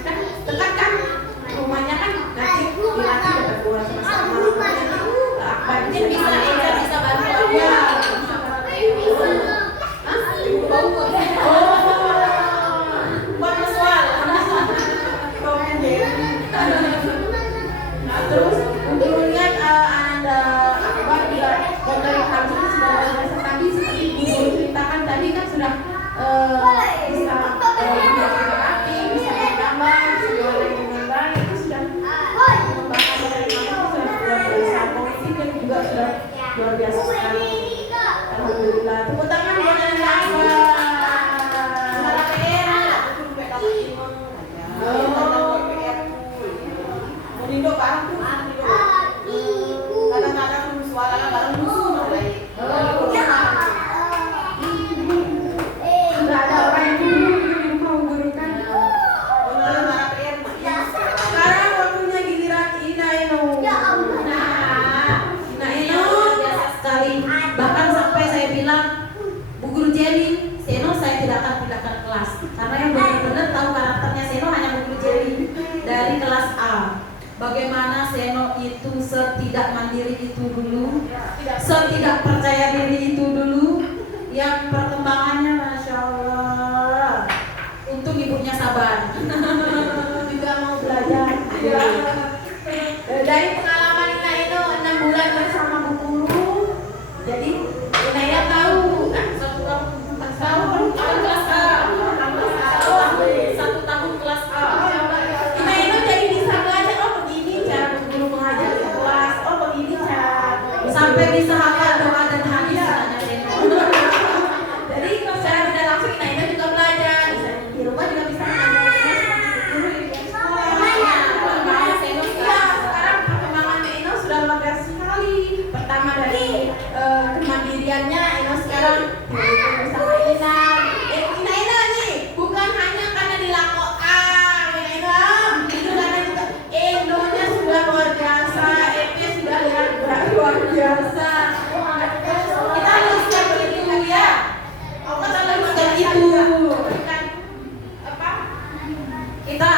dan dekatkan rumahnya kan nanti dilatih dapat buat sama-sama. Mungkin bisa Eca bisa bantu aku. Ya. Bau kok. Buat musual. Nah, terus untuk melihat Anda Akbar juga dari kami sudah biasa tadi seperti Ibu ceritakan tadi kan sudah bisa rapi, bisa bergambar, bisa jualan dengan baik, itu sudah mengembangkan dari kami itu sudah luar biasa. Politiknya juga sudah luar biasa sekali. Alhamdulillah. Tepuk tangan buat Anda Akbar. Indo barang tuh kadang-kadang suara barang musuh mulai Sudah ada orang yang dulu mau gurukan. Sekarang waktunya giliran Ina Eno. Nah, Eno biasa sekali. Bahkan sampai saya bilang, Bu Guru Jelly, Seno saya tidak akan pindahkan kelas. Karena yang benar-benar tahu karakternya Seno hanya Bu Guru Jelly dari kelas A. Bagaimana Seno itu setidak mandiri itu dulu, setidak percaya diri itu dulu, yang perkembangannya Masya Allah. Untung ibunya sabar. Juga mau belajar. Dari pengalaman Ina Eno 6 bulan bersama Bu Guru, jadi Ina Eno tahu kan 1 tahun kelas A. 1 tahun kelas A. Ina Eno jadi bisa belajar, oh begini cara Bu Guru mengajar di kelas, oh begini cara Sampai bisa hafal doa dan hadis. jadi secara tidak langsung Ina Eno juga belajar, di rumah juga bisa mengajar Bu Guru di sekolah. Iya, sekarang perkembangan Eno sudah luar biasa sekali. Pertama dari kemandiriannya Eno sekarang bersama Ina. Ina Eno nih bukan hanya karena dilakukan Ina Eno, itu karena juga Eno-nya sudah luar biasa, Ep-nya sudah luar biasa. Kita luruskan itu ya. Kita luruskan itu. Bukan apa? Kita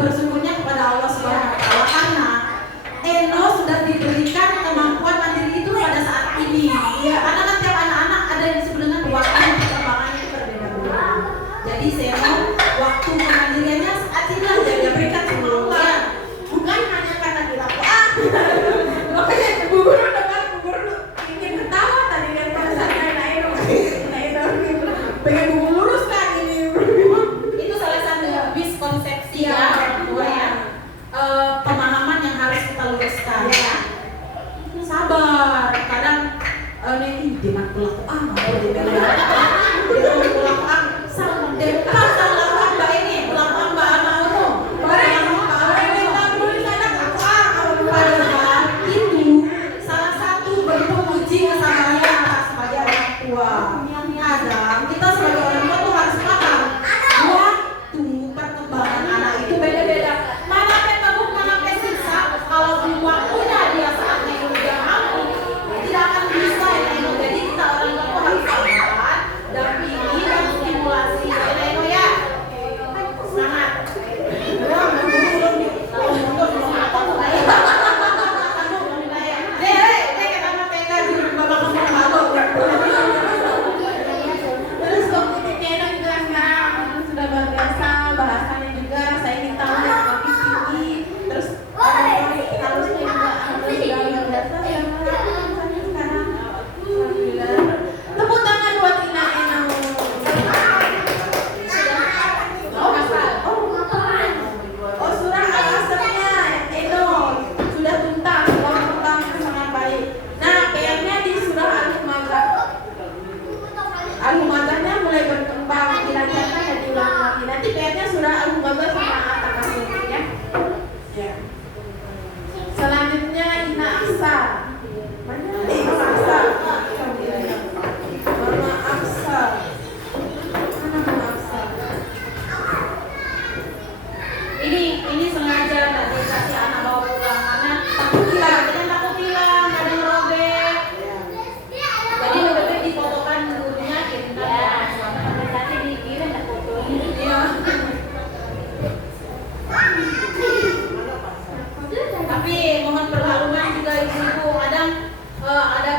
bersyukurnya kepada Allah Subhanahu wa taala karena Eno sudah diberikan kemampuan mandiri itu pada saat ini. Karena kan tiap anak-anak ada yang disebut dengan waktu perkembangan itu berbeda-beda. Jadi Seno waktu kemandiriannya saat inilah yang diberikan sama Allah. Bukan hanya karena dilakukan. Makanya Bu Guru dengar, Bu Guru ingin ketawa tadi lihat pada saat Ina Eno pengen Bu Guru luruskan ini. Itu salah satu miskonsepsi ya orang tua ya. Pemahaman yang harus kita luruskan. Sabar, kadang nih dengan pelaku nggak boleh dibela. Dengan pelaku sama depan sama mbak ini pelaku mbak anak itu. Padahal itu salah satu bentuk uji kesabaran sebagai orang tua. Kadang kita sebagai orang tua tuh harus paham waktu perkembangan anak itu beda-beda. Mana ketemu, mana kesiksa. Kalau waktunya dia saatnya itu dia mampu, tidak akan bisa ya. Jadi kita orang tua harus sabar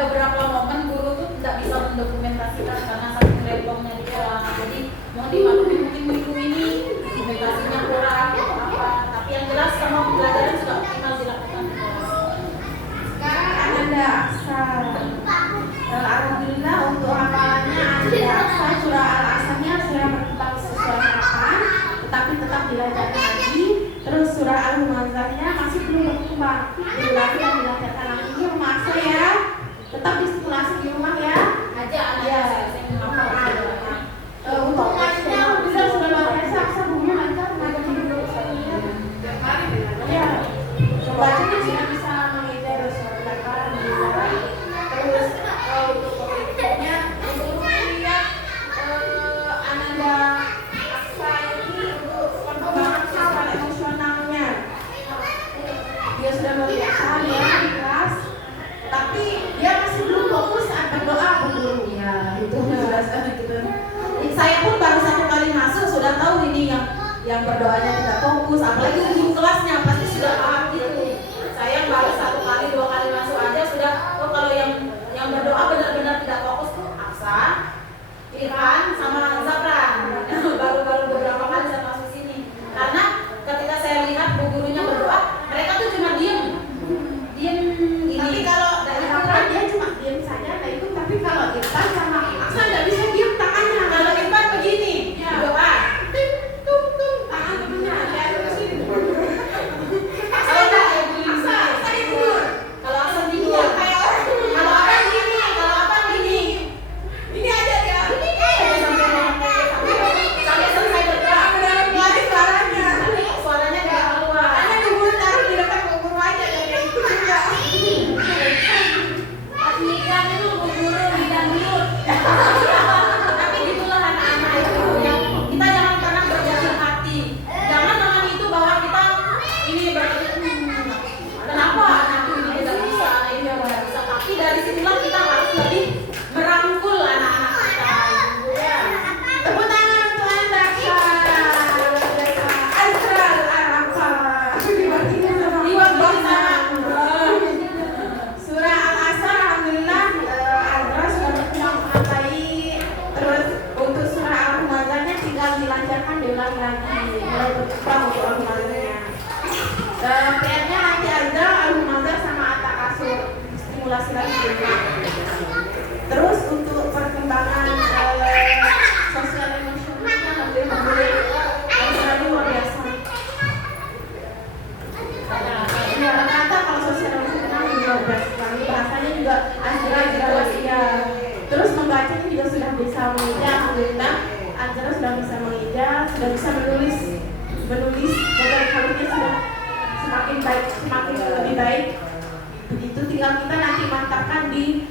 beberapa momen guru tuh tidak bisa mendokumentasikan karena saking rempongnya dia. Jadi mau dimaklumi mungkin minggu ini dokumentasinya kurang atau apa. Tapi yang jelas semua pembelajaran sudah optimal dilakukan di kelas. Sekarang Ananda Aksa. Alhamdulillah untuk hafalannya Ananda Aksa surah Al-Asrnya sudah berkembang sesuai harapan, tetapi tetap dilanjutkan lagi. Terus surah Al-Humazahnya masih belum berkembang, diulangi dan dilanjutkan lagi. Ini rumah Aksa ya, tetap distimulasi di rumah ya. Aja anak Ya. saya menghafal. Untuk ngajinya alhamdulillah sudah luar biasa. Aksa bukunya lancar ngaji dulu. Ya, bacanya sudah bisa mengejar surat Al-Baqarah. Terus untuk komunikasinya, untuk melihat Ananda Aksa ini untuk perkembangan sosial emosionalnya, dia sudah luar biasa ya di kelas, tapi dia masih belum fokus saat berdoa Bu Guru. Ya, itu sudah gitu. Saya pun baru 1 kali masuk sudah tahu ini yang berdoanya tidak fokus, apalagi ujung kelasnya pasti sudah paham gitu. Saya baru 1 kali 2 kali masuk aja sudah, oh kalau yang berdoa benar-benar tidak fokus tuh Aksa, Irfan sama Zafran. Baru-baru beberapa kali saya masuk sini. Karena ketika saya lihat bu gurunya berdoa, mereka tuh cuma diem gini. Tapi kalau dari Zafran dia cuma diam saja, nah itu. Tapi kalau Irfan sama Aksa nggak bisa diam tangannya. Kalau Irfan begini, Ya. doa. Tangan temennya dia terus ini. Saya enggak ya Bu. Aksa tidur. Kalau Aksa Iya, tidur. kayak orang. Kalau apa gini, kalau apa gini. Ini aja dia. Sampai selesai berdoa. Dalam lari suaranya. Tapi suaranya nggak keluar. Makanya dulu taruh di dekat guru aja dan dia ikut juga. Admikan itu bu guru bidang dulu. Tapi gitulah anak-anak itu. Kita jangan pernah berkecil hati. Jangan dengan itu bahwa kita ini berarti kenapa anakku ini tidak bisa, ini tidak bisa. Tapi dari situlah kita harus lebih merangkul anak-anak kita. Ya. Tepuk tangan untuk Anda, Aksa. Asra Al-Arafah. Diwakili sama. Surah Al-Asr alhamdulillah Azra sudah berkembang sangat baik. Terus untuk surah Al-Humazahnya tinggal dilancarkan diulangi lagi. Mulai berkembang untuk Al-Humazahnya. PR-nya nanti Azra Al-Humazah sama At-Takasur stimulasi lagi juga. Terus untuk perkembangan sosial emosionalnya alhamdulillah Azra ini luar biasa. Ya, rata-rata kalau sosial emosional juga udah sekali bahasanya juga Azra ya. Terus membacanya juga sudah bisa mengeja, alhamdulillah. Azra sudah bisa mengeja, sudah bisa menulis motor halusnya sudah semakin baik, semakin lebih baik. Begitu tinggal kita nanti mantapkan di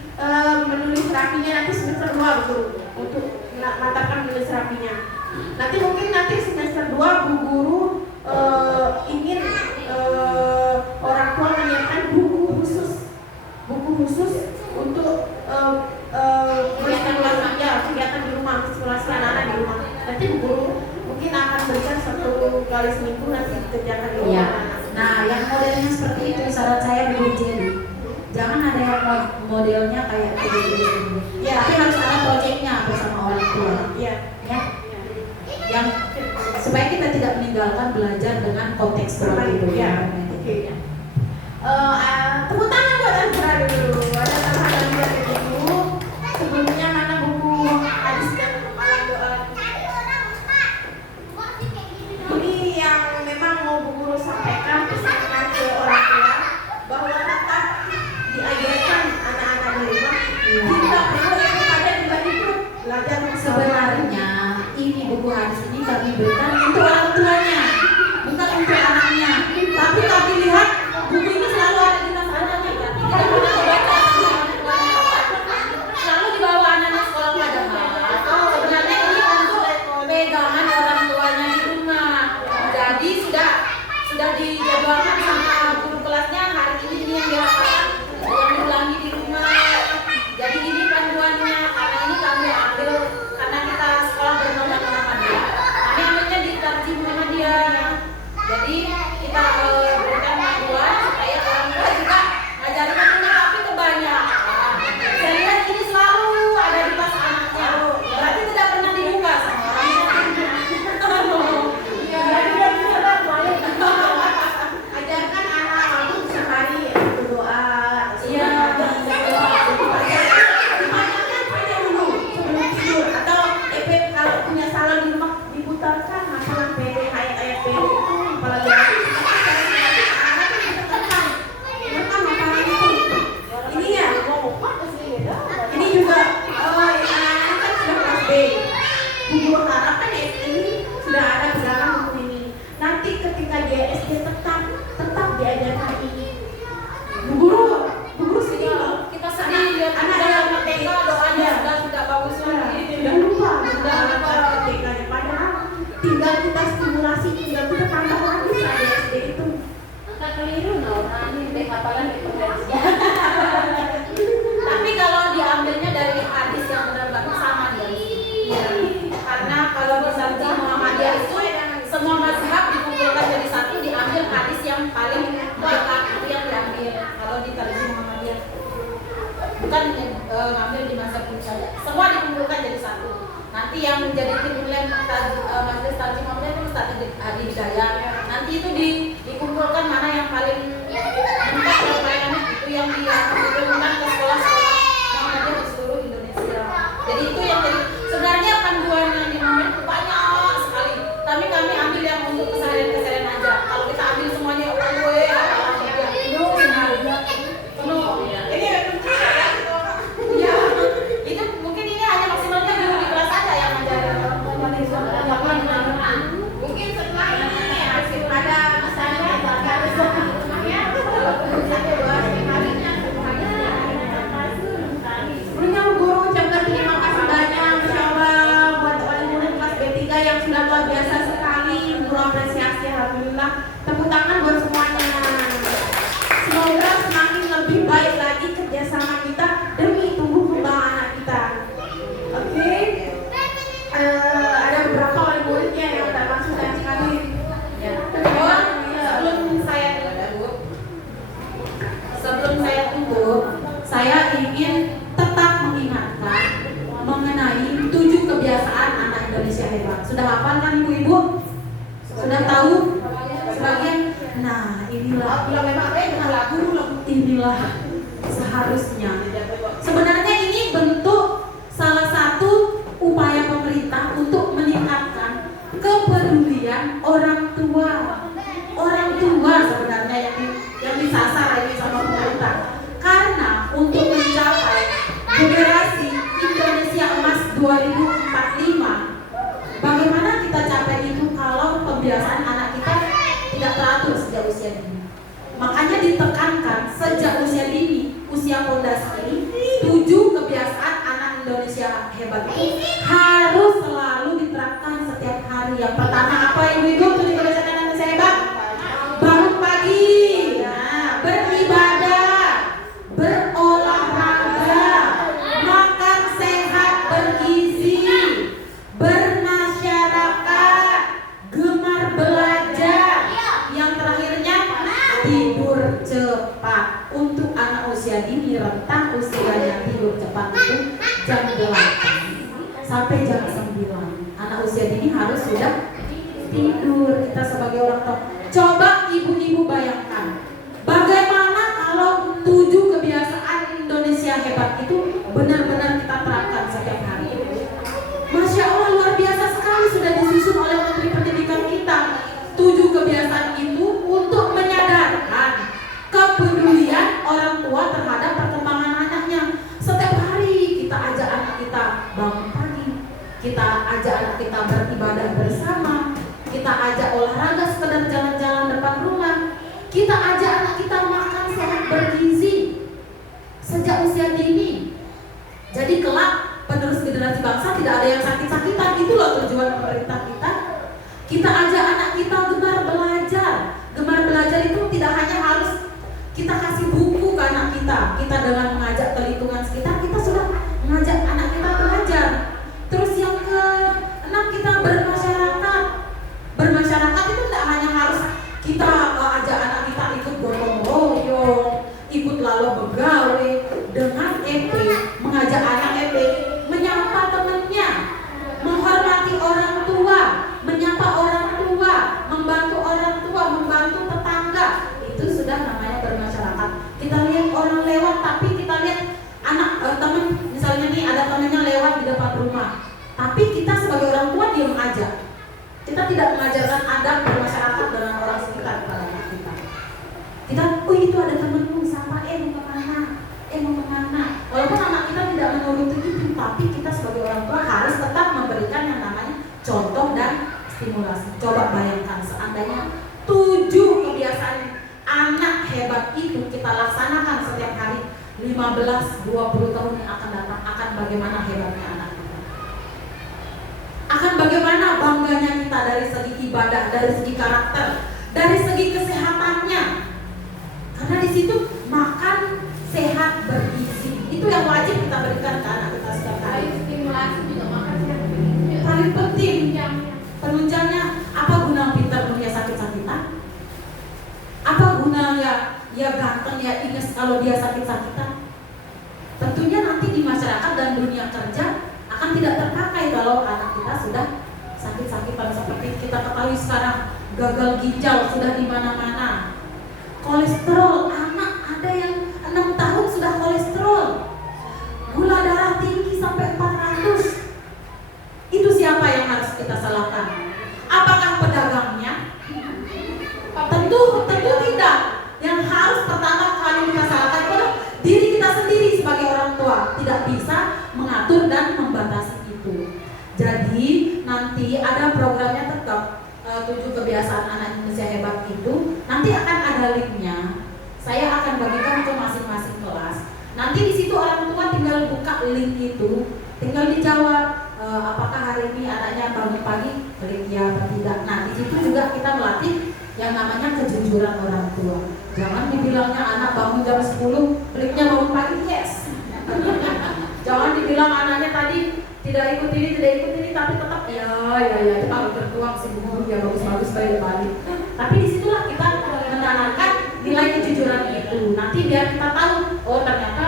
menulis rapinya nanti semester 2 Bu, untuk mantapkan menulis rapinya. Nanti mungkin nanti semester 2 Bu Guru ingin orang tua menyiapkan buku khusus untuk kegiatan di rumah, stimulasi anak-anak di rumah. Nanti Bu Guru mungkin akan berikan 1 kali seminggu nanti dikerjakan di rumah. Iya. Nah, yang modelnya seperti itu saran saya belum jadi. Jangan ada yang modelnya kayak begini. Ya. Tapi harus ada proyeknya bersama orang tua. Iya. Ya. Yang supaya kita tidak meninggalkan belajar dengan kontekstual itu. Ya. Oke. Tepuk tangan buat Azra dulu. Ada tambahan dari Ibu. Sebelumnya mana buku hadis dan amalan doa? Ini yang memang mau Bu Guru sampaikan pesannya ke orang tua bahwa tetap diajarkan anak-anak di rumah tidak perlu kepada juga ikut belajar Sebenarnya ini buku hadis ini kami berikan untuk orang tuanya, bukan untuk anaknya. Tapi kami lihat buku ini selalu ada di tas bukan ngambil di masa dulu saja. Semua dikumpulkan jadi satu. Nanti yang menjadi tim ulem majelis tarjim online itu Ustaz Adi Hidayat. Nanti itu dikumpulkan mana yang paling lengkap pelayanannya, itu yang dikirimkan ke sekolah-sekolah Muhammadiyah di seluruh Indonesia. Jadi itu yang jadi sebenarnya panduan yang dimamen banyak sekali. Tapi kami ambil yang untuk keseharian aja. Kalau kita ambil semuanya penuh. Ini Ya, itu mungkin ini hanya maksimalnya guru di kelas saja yang ngajarin. Mungkin setelah ini ada misalnya harus sebelumnya guru ucapkan terima kasih banyak Masya Allah buat murid kelas B3 yang sudah luar biasa sekali, guru apresiasi. Alhamdulillah, tepuk tangan buat semuanya. Semoga semakin lebih baik lagi kerjasama kita demi tumbuh kembang anak kita. Oke. Ada beberapa wali muridnya yang udah masuk dan sekali. Sebelum saya tutup, saya ingin tetap mengingatkan mengenai 7 kebiasaan anak Indonesia hebat. Sudah hafal kan ibu-ibu? Sudah tahu? Sebagian. Nah, inilah seharusnya. Sebenarnya ini bentuk salah satu upaya pemerintah untuk meningkatkan kepedulian orang tua. Orang tua sebenarnya yang disasar ini sama pemerintah. Karena untuk mencapai generasi Indonesia Emas 2045, bagaimana kita capai itu kalau pembiasaan anak kita tidak teratur sejak usia dini. Makanya ditekankan sejak usia dini, usia pondasi ini, 7 kebiasaan anak Indonesia hebat itu harus selalu diterapkan setiap hari. Yang pertama apa ibu-ibu? 7 kebiasaan anak Indonesia hebat. Bangun pagi, beribadah, berolahraga, makan sehat bergizi, bermasyarakat, gemar belajar. Yang terakhirnya tidur cepat. Untuk anak usia dini, rentang usianya tidur cepat itu jam 8 sampai jam 9. Anak usia dini harus sudah tidur. Kita sebagai orang tua, coba ibu-ibu bayangkan bagaimana kalau 7 kebiasaan Indonesia hebat itu benar-benar kita terapkan setiap hari. Masya Allah, luar biasa sekali sudah disusun oleh Menteri Pendidikan kita 7 kebiasaan itu untuk menyadarkan kepedulian orang tua terhadap perkembangan anaknya. Setiap hari kita ajak anak kita bangun pagi, kita ajak anak kita beribadah bersama, kita ajak olahraga sekedar jalan-jalan depan rumah, kita ajak anak kita makan sehat bergizi sejak usia dini. Jadi kelak penerus generasi bangsa tidak ada yang sakit-sakitan. Itulah tujuan pemerintah kita. Kita ajak anak kita gemar belajar. Gemar belajar itu tidak hanya harus kita kasih buku ke anak kita. Kita dengan mengajak ke lingkungan sekitar, kita sudah mengajak anak kita belajar. Terus yang ke-6, kita bermasyarakat. Bermasyarakat itu tidak hanya harus kita ajak anak kita ikut gotong royong, ikut lalu begawe. Dengan EP, mengajak anak EP menyapa temannya, menghormati orang tua, menyapa orang tua, membantu orang tua, membantu tetangga. Itu sudah namanya bermasyarakat. Kita lihat orang lewat, tapi kita lihat anak teman, misalnya nih ada temannya lewat di depan rumah, tapi kita sebagai orang tua diam aja. Kita tidak mengajarkan adab bermasyarakat dengan orang sekitar kepada anak kita. Kita, oh itu ada temanmu, sapa, mau kemana? Mau kemana? Walaupun anak kita tidak menuruti itu, tapi kita sebagai orang tua harus tetap memberikan yang namanya contoh dan stimulasi. Coba bayangkan seandainya 7 kebiasaan anak hebat itu kita laksanakan setiap hari, 15-20 tahun yang akan datang, akan bagaimana hebatnya anak kita. Akan bagaimana bangganya kita dari segi ibadah, dari segi karakter, dari segi kesehatannya. Karena di situ makan sehat bergizi itu yang wajib kita berikan ke anak kita setiap hari. Stimulasi juga makan sehat bergizi. Paling penting penunjangnya, apa guna pintar punya sakit-sakitan? Apa gunanya ya ganteng ya inges kalau dia sakit-sakitan? tentunya nanti di masyarakat dan dunia kerja akan tidak terpakai kalau anak kita sudah sakit-sakitan. Seperti kita ketahui sekarang, gagal ginjal sudah di mana-mana. Kolesterol, anak ada yang 6 tahun sudah kolesterol. Gula darah tinggi sampai 400. Itu siapa yang harus kita salahkan? Apakah pedagangnya? Tentu tidak. Yang harus pertama kali kita salahkan adalah diri kita sendiri sebagai orang tua. Tidak bisa mengatur dan membatasi itu. Jadi nanti ada programnya tetap 7 kebiasaan anak Indonesia hebat itu. Nanti akan ada linknya. Saya akan bagikan ke masing-masing kelas. Nanti di situ orang tua tinggal buka link itu, tinggal dijawab apakah hari ini anaknya bangun pagi, klik ya atau tidak. Nah di situ juga kita melatih yang namanya kejujuran orang tua. Jangan dibilangnya anak bangun jam 10, kliknya bangun pagi, yes. Jangan dibilang anaknya tadi tidak ikut ini, tapi tetap ya itu kalau tertuang sih guru ya bagus-bagus balik. Tapi disitulah kita menanamkan nilai kejujuran itu. Nanti biar kita tahu, oh ternyata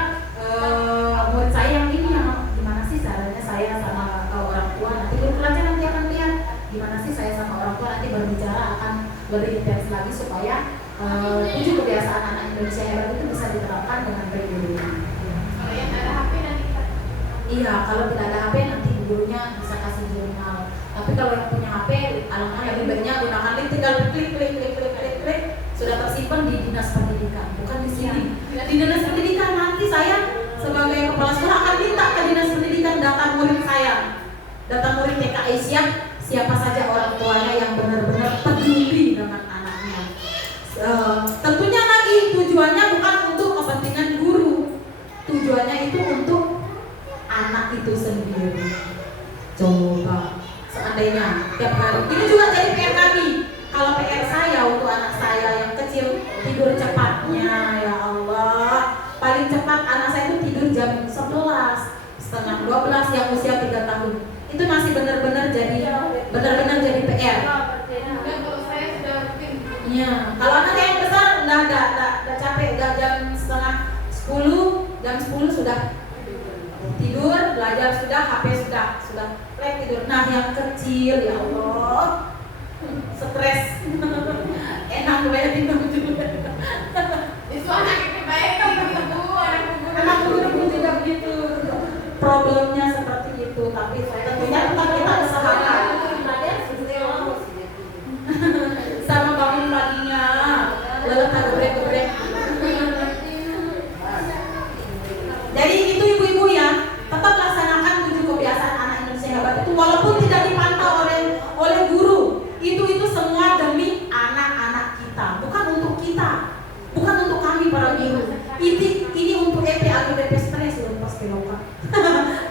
murid saya yang ini yang gimana sih caranya saya sama orang tua. Nanti guru pelajar nanti akan lihat gimana sih saya sama orang tua nanti berbicara akan lebih intens lagi supaya 7 kebiasaan anak Indonesia hebat itu bisa diterapkan dengan baik dulu. Kalau yang ada HP nanti kita. Iya, kalau tidak ada HP nanti gurunya bisa kasih jurnal. Tapi kalau yang punya HP, alangkah lebih baiknya gunakan link, tinggal klik sudah tersimpan di dinas pendidikan, bukan di sini. Di dinas pendidikan nanti saya sebagai kepala sekolah akan minta ke dinas pendidikan data murid saya, data murid TK Asia, siapa saja orang tuanya yang benar-benar peduli dengan anaknya. Tentunya lagi tujuannya bukan untuk kepentingan guru, tujuannya itu untuk anak itu sendiri. Coba seandainya tiap hari ini juga jadi PR kami. Kalau PR saya untuk anak saya yang kecil tidur cepatnya, ya Allah, paling cepat anak saya itu tidur jam 11, setengah 12 yang usia 3 tahun. Itu masih benar-benar jadi PR. Kalau saya sudah rutin. Iya, kalau anak yang besar udah capek, udah jam setengah 10, jam 10 sudah tidur, belajar sudah, HP sudah plek tidur. Nah yang kecil ya Allah stres enak gue tidur juga. Itu anak yang baik ibu, Memang guru tidak begitu problemnya seperti itu, tapi tentunya tetap kita usahakan sama bangun paginya lelet gebrek. Jadi itu ibu-ibu ya, tetap laksanakan 7 kebiasaan anak Indonesia hebat itu walaupun tidak dipantau oleh guru. Itu semua demi anak-anak kita, bukan untuk kita, bukan untuk kami para guru. Ini untuk EP atau DP stres loh pas kelompok.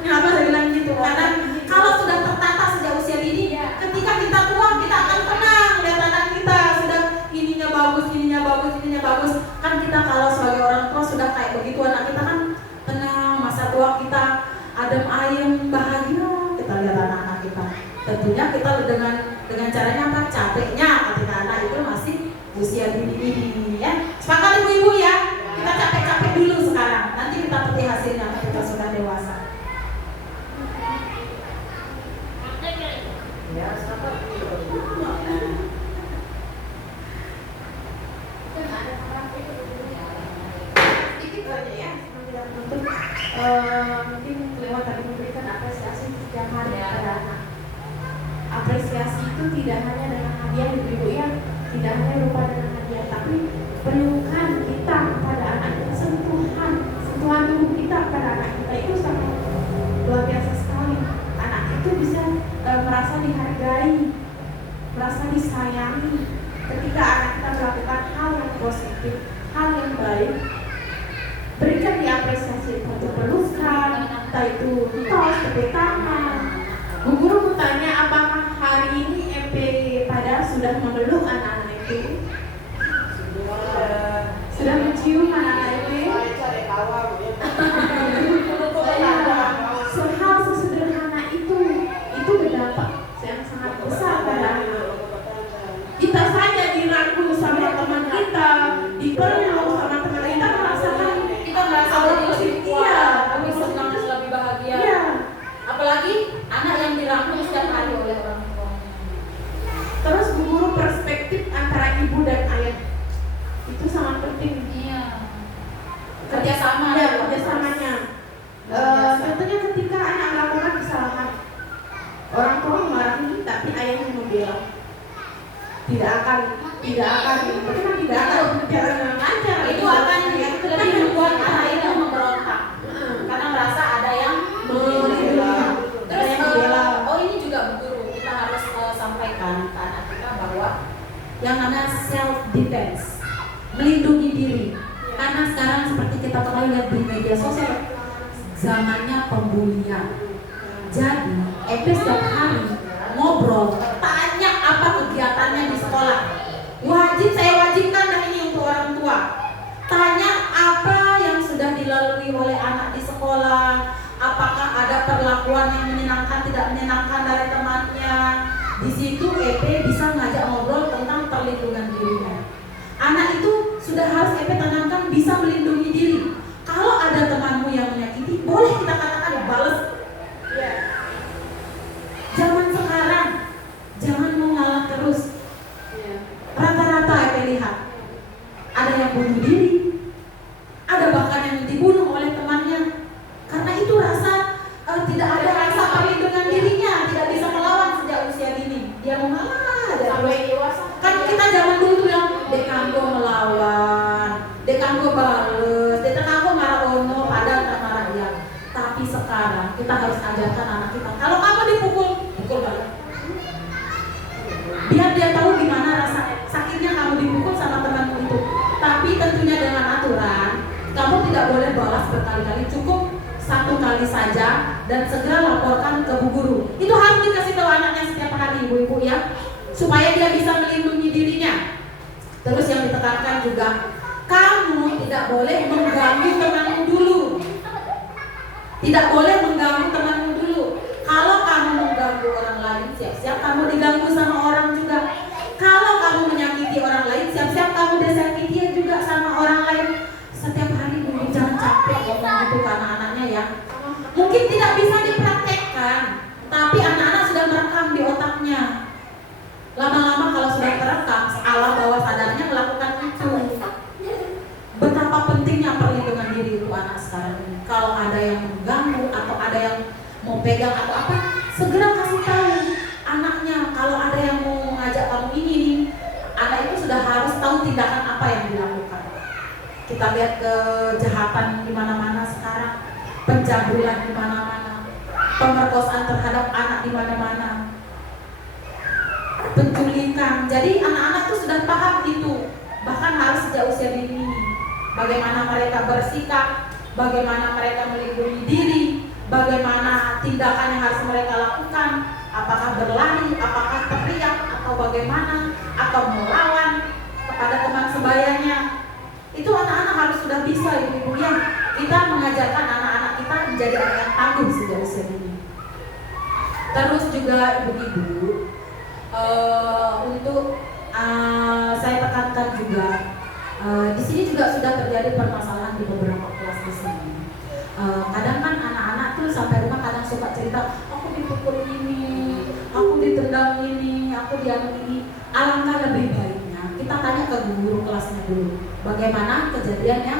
Kenapa saya bilang gitu? Karena kalau sudah tertata sejak usia dini, ketika kita tua kita akan tenang lihat anak kita sudah ininya bagus. Kan kita kalau sebagai orang tua sudah kayak begitu, anak kita kan tenang, masa tua kita adem ayem bahagia. Kita lihat anak-anak kita. Tentunya kita dengan caranya apa? Capeknya ketika anak itu masih usia dini ya. Sepakat ibu-ibu ya. Kita capek-capek dulu sekarang. Nanti kita petik hasilnya ketika sudah dewasa. Ya, sama. sedikit saja ya, untuk mungkin lewat tadi memberikan apresiasi setiap hari kepada anak. Apresiasi itu tidak hanya dengan hadiah ibu-ibu ya, tidak hanya berupa dengan hadiah, tapi pelukan kita kepada anak, sentuhan tubuh kita kepada anak kita itu sangat luar biasa sekali. Anak itu bisa merasa dihargai, merasa disayangi ketika anak kita melakukan hal yang positif, hal yang baik. Berikan diapresiasi untuk pelukan, entah itu tos, tepuk tangan. Bu guru bertanya apakah hari ini MP pada sudah memeluk anak-anak itu? Sudah mencium anak-anak itu? Hal sesederhana itu berdampak yang sangat besar pada anak. Kita tidak akan berjalan dengan lancar. Itu akan lebih membuat anak itu memberontak karena merasa ada yang terus ini juga Bu Guru, kita harus sampaikan ke anak kita bahwa yang namanya self defense, melindungi diri. Karena sekarang seperti kita ketahui lihat di media sosial, zamannya pembulian. Jadi setiap hari ngobrol, tanya apa kegiatannya di sekolah. Saya wajibkan dah ini untuk orang tua. Tanya apa yang sudah dilalui oleh anak di sekolah. Apakah ada perlakuan yang menyenangkan, tidak menyenangkan dari temannya. Di situ EP bisa ngajak ngobrol tentang perlindungan dirinya. Anak itu sudah harus EP tanamkan bisa melindungi diri. Kalau ada temanmu yang menyakiti, boleh kita katakan balas. Zaman sekarang jangan mau ngalah terus. Rata-rata EP lihat ada yang bunuh diri, ada bahkan yang dibunuh oleh temannya. Karena itu tidak ada rasa perlindungan dirinya, tidak bisa melawan sejak usia dini. Dia mau ngalah aja sampai dewasa. Kan kita zaman dulu tuh yang dekanggo melawan, dekanggo bales, dekanggo marah ono, padahal tak marah dia. Tapi sekarang kita harus ajarkan anak kita, kalau kamu dipukul, pukul balik. Biar dia tahu gimana rasa sakitnya kamu dipukul sama temanmu itu. Tapi tentunya dengan aturan, kamu tidak boleh balas berkali-kali, cukup satu kali saja dan segera laporkan ke Bu Guru. Itu harus dikasih tahu anaknya setiap hari, ibu-ibu ya, supaya dia bisa melindungi dirinya. Terus yang ditekankan juga, kamu tidak boleh mengganggu temanmu dulu. Tidak boleh mengganggu temanmu dulu. Kalau kamu mengganggu orang lain, siap-siap kamu diganggu sama orang juga. Kalau kamu menyakiti orang lain, siap-siap kamu disakiti juga sama orang lain. Setiap hari dulu jangan capek ngomong gitu ke anak-anaknya ya. Mungkin tidak bisa dipraktekkan, tapi anak-anak sudah merekam di otaknya. Lama-lama kalau sudah terekam, alam bawah sadarnya melakukan itu. Betapa pentingnya perlindungan diri untuk anak sekarang ini. Kalau ada yang mengganggu atau ada yang mau pegang atau apa, segera kasih tahu anaknya. Kalau ada yang mau mengajak kamu ini, anak itu sudah harus tahu tindakan apa yang dilakukan. Kita lihat kejahatan di mana-mana sekarang, pencabulan di mana-mana, pemerkosaan terhadap anak di mana-mana, penculikan. Jadi anak-anak tuh sudah paham itu, bahkan harus sejak usia dini. Bagaimana mereka bersikap, bagaimana mereka melindungi diri, bagaimana tindakan yang harus mereka lakukan, apakah berlari, apakah teriak, atau bagaimana, atau melawan kepada teman sebayanya. Itu anak-anak harus sudah bisa, ibu-ibu ya. Kita mengajarkan anak-anak kita menjadi anak yang tangguh sejak usia dini. Terus juga ibu-ibu, untuk saya tekankan juga, di sini juga sudah terjadi permasalahan di beberapa kelas di sini. Kadang kan anak-anak tuh sampai rumah kadang suka cerita, aku dipukul ini, aku ditendang ini, aku dianu ini. Alangkah lebih baiknya kita tanya ke guru kelasnya dulu, bagaimana kejadiannya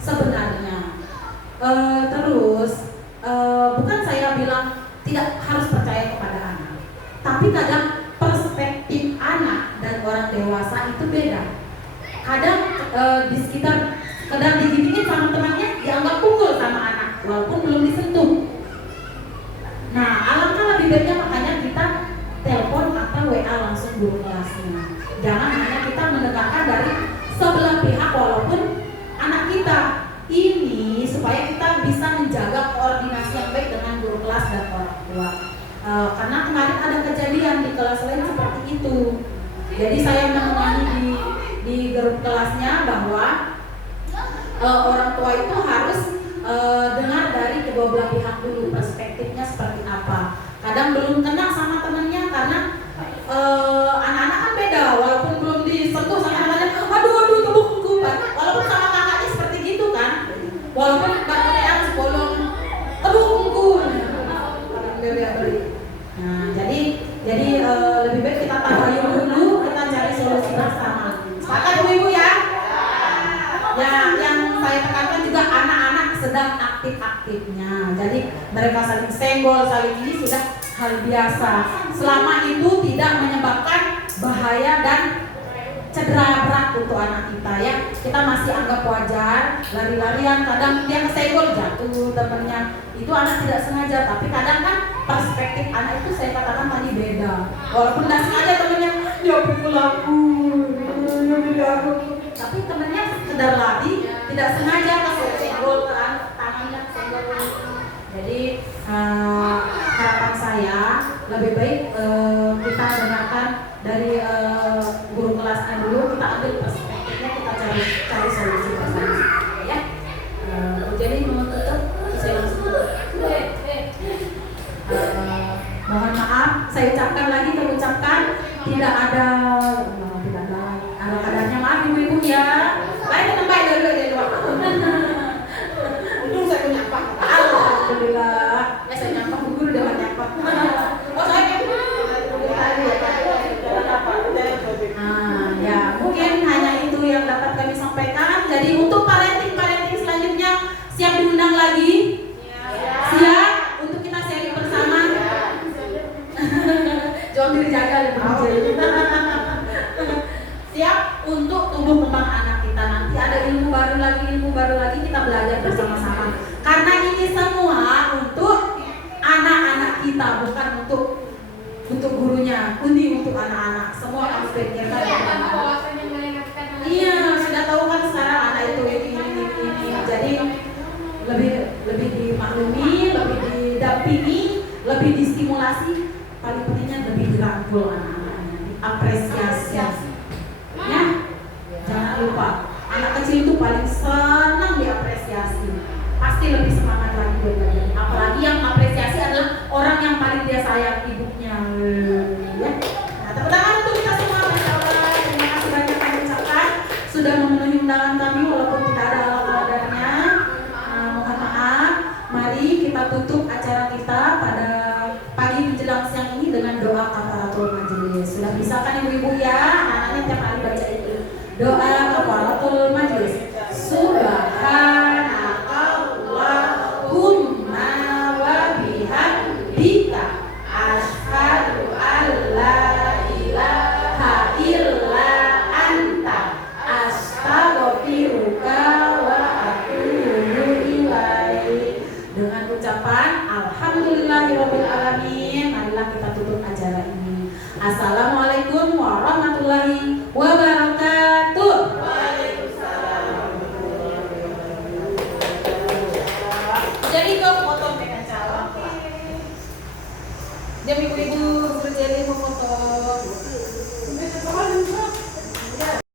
sebenarnya. Terus bukan saya bilang tidak harus percaya kepada anak, tapi kadang perspektif anak dan orang dewasa itu beda. Kadang di sekitar kadang digigit sama temannya dianggap pukul sama anak walaupun belum disentuh. Nah, alangkah lebih baiknya makanya kita telepon atau WA langsung guru kelasnya. Jangan hanya kita mendengarkan dari sebelah pihak walaupun anak kita. Ini supaya kita bisa menjaga koordinasi yang baik dengan guru kelas dan orang tua. Karena kemarin ada kejadian di kelas lain seperti itu. Jadi saya menemani di grup kelasnya bahwa orang tua itu harus dengar dari kedua belah pihak dulu perspektifnya seperti apa. Kadang belum kena sama temennya karena anak-anak kan beda, walaupun belum disentuh sama temannya, aduh tubuhku, walaupun sama kakaknya seperti gitu kan, walaupun badannya yang sebolong, tubuhku. Nah, jadi lebih baik kita tabayun dulu, kita cari solusi bersama. Sepakat ibu-ibu ya? Ya, yang saya tekankan juga anak-anak sedang aktif-aktifnya. Jadi mereka saling senggol, saling ini sudah hal biasa. Selama itu tidak menyebabkan bahaya dan cedera berat untuk anak kita ya. Kita masih anggap wajar, lari-larian, kadang dia kesenggol jatuh temennya. Itu anak tidak sengaja, tapi kadang kan perspektif anak itu saya katakan tadi beda. Walaupun tidak sengaja temennya dia pukul aku, tapi temennya sedang lari, tidak sengaja kesenggol kan, tangannya kesenggol. Jadi harapan saya lebih baik kita dengarkan dari guru kelasnya dulu, kita ambil perspektifnya, kita cari solusi bersama ya. Jadi mau tutup, saya langsung tutup. Mohon maaf, saya ucapkan lagi, tidak ada kadarnya, maaf ibu-ibu ya. Baik, kita baik dari luar. Untung saya punya apa? Alhamdulillah, saya nyampah guru dengan nyampah. Oh saya ya mungkin hanya itu yang dapat kami sampaikan. Jadi untuk parenting selanjutnya siap diundang lagi? Siap untuk kita sharing bersama. Jangan diri jaga siap untuk tumbuh kembang anak kita. Nanti ada ilmu baru lagi kita belajar bersama-sama. Karena ini semua untuk anak-anak kita, bukan untuk gurunya, ini untuk anak-anak. Semua harus pikirkan. Iya, sudah tahu kan sekarang anak itu ini. Jadi lebih dimaklumi, lebih didampingi, lebih distimulasi, paling pentingnya lebih dirangkul anak-anaknya, apresiasi. Ya, jangan lupa anak kecil itu paling senang diapresiasi, pasti lebih semangat lagi belajar. Apalagi yang apresiasi adalah orang yang paling dia sayang, ibunya. Ya. Nah, tepuk tangan untuk kita semua. Terima kasih banyak kami ucapkan sudah memenuhi undangan kami walaupun tidak ada ala-kadarnya. Mohon maaf. Mari kita tutup acara kita pada pagi menjelang siang ini dengan doa kafaratul majelis. Sudah bisa kan ibu-ibu ya? Anak-anaknya tiap hari baca itu. Doa kafaratul majelis. Subhanakallahumma wa bihamdika asyhadu an la ilaha illa anta astaghfiruka wa atubu ilaik. Dengan ucapan alhamdulillahirabbil alamin, marilah kita tutup acara ini. Assalamualaikum warahmatullahi wabarakatuh. Jadi kau foto dengan calon. Jadi ibu-ibu berjadi foto.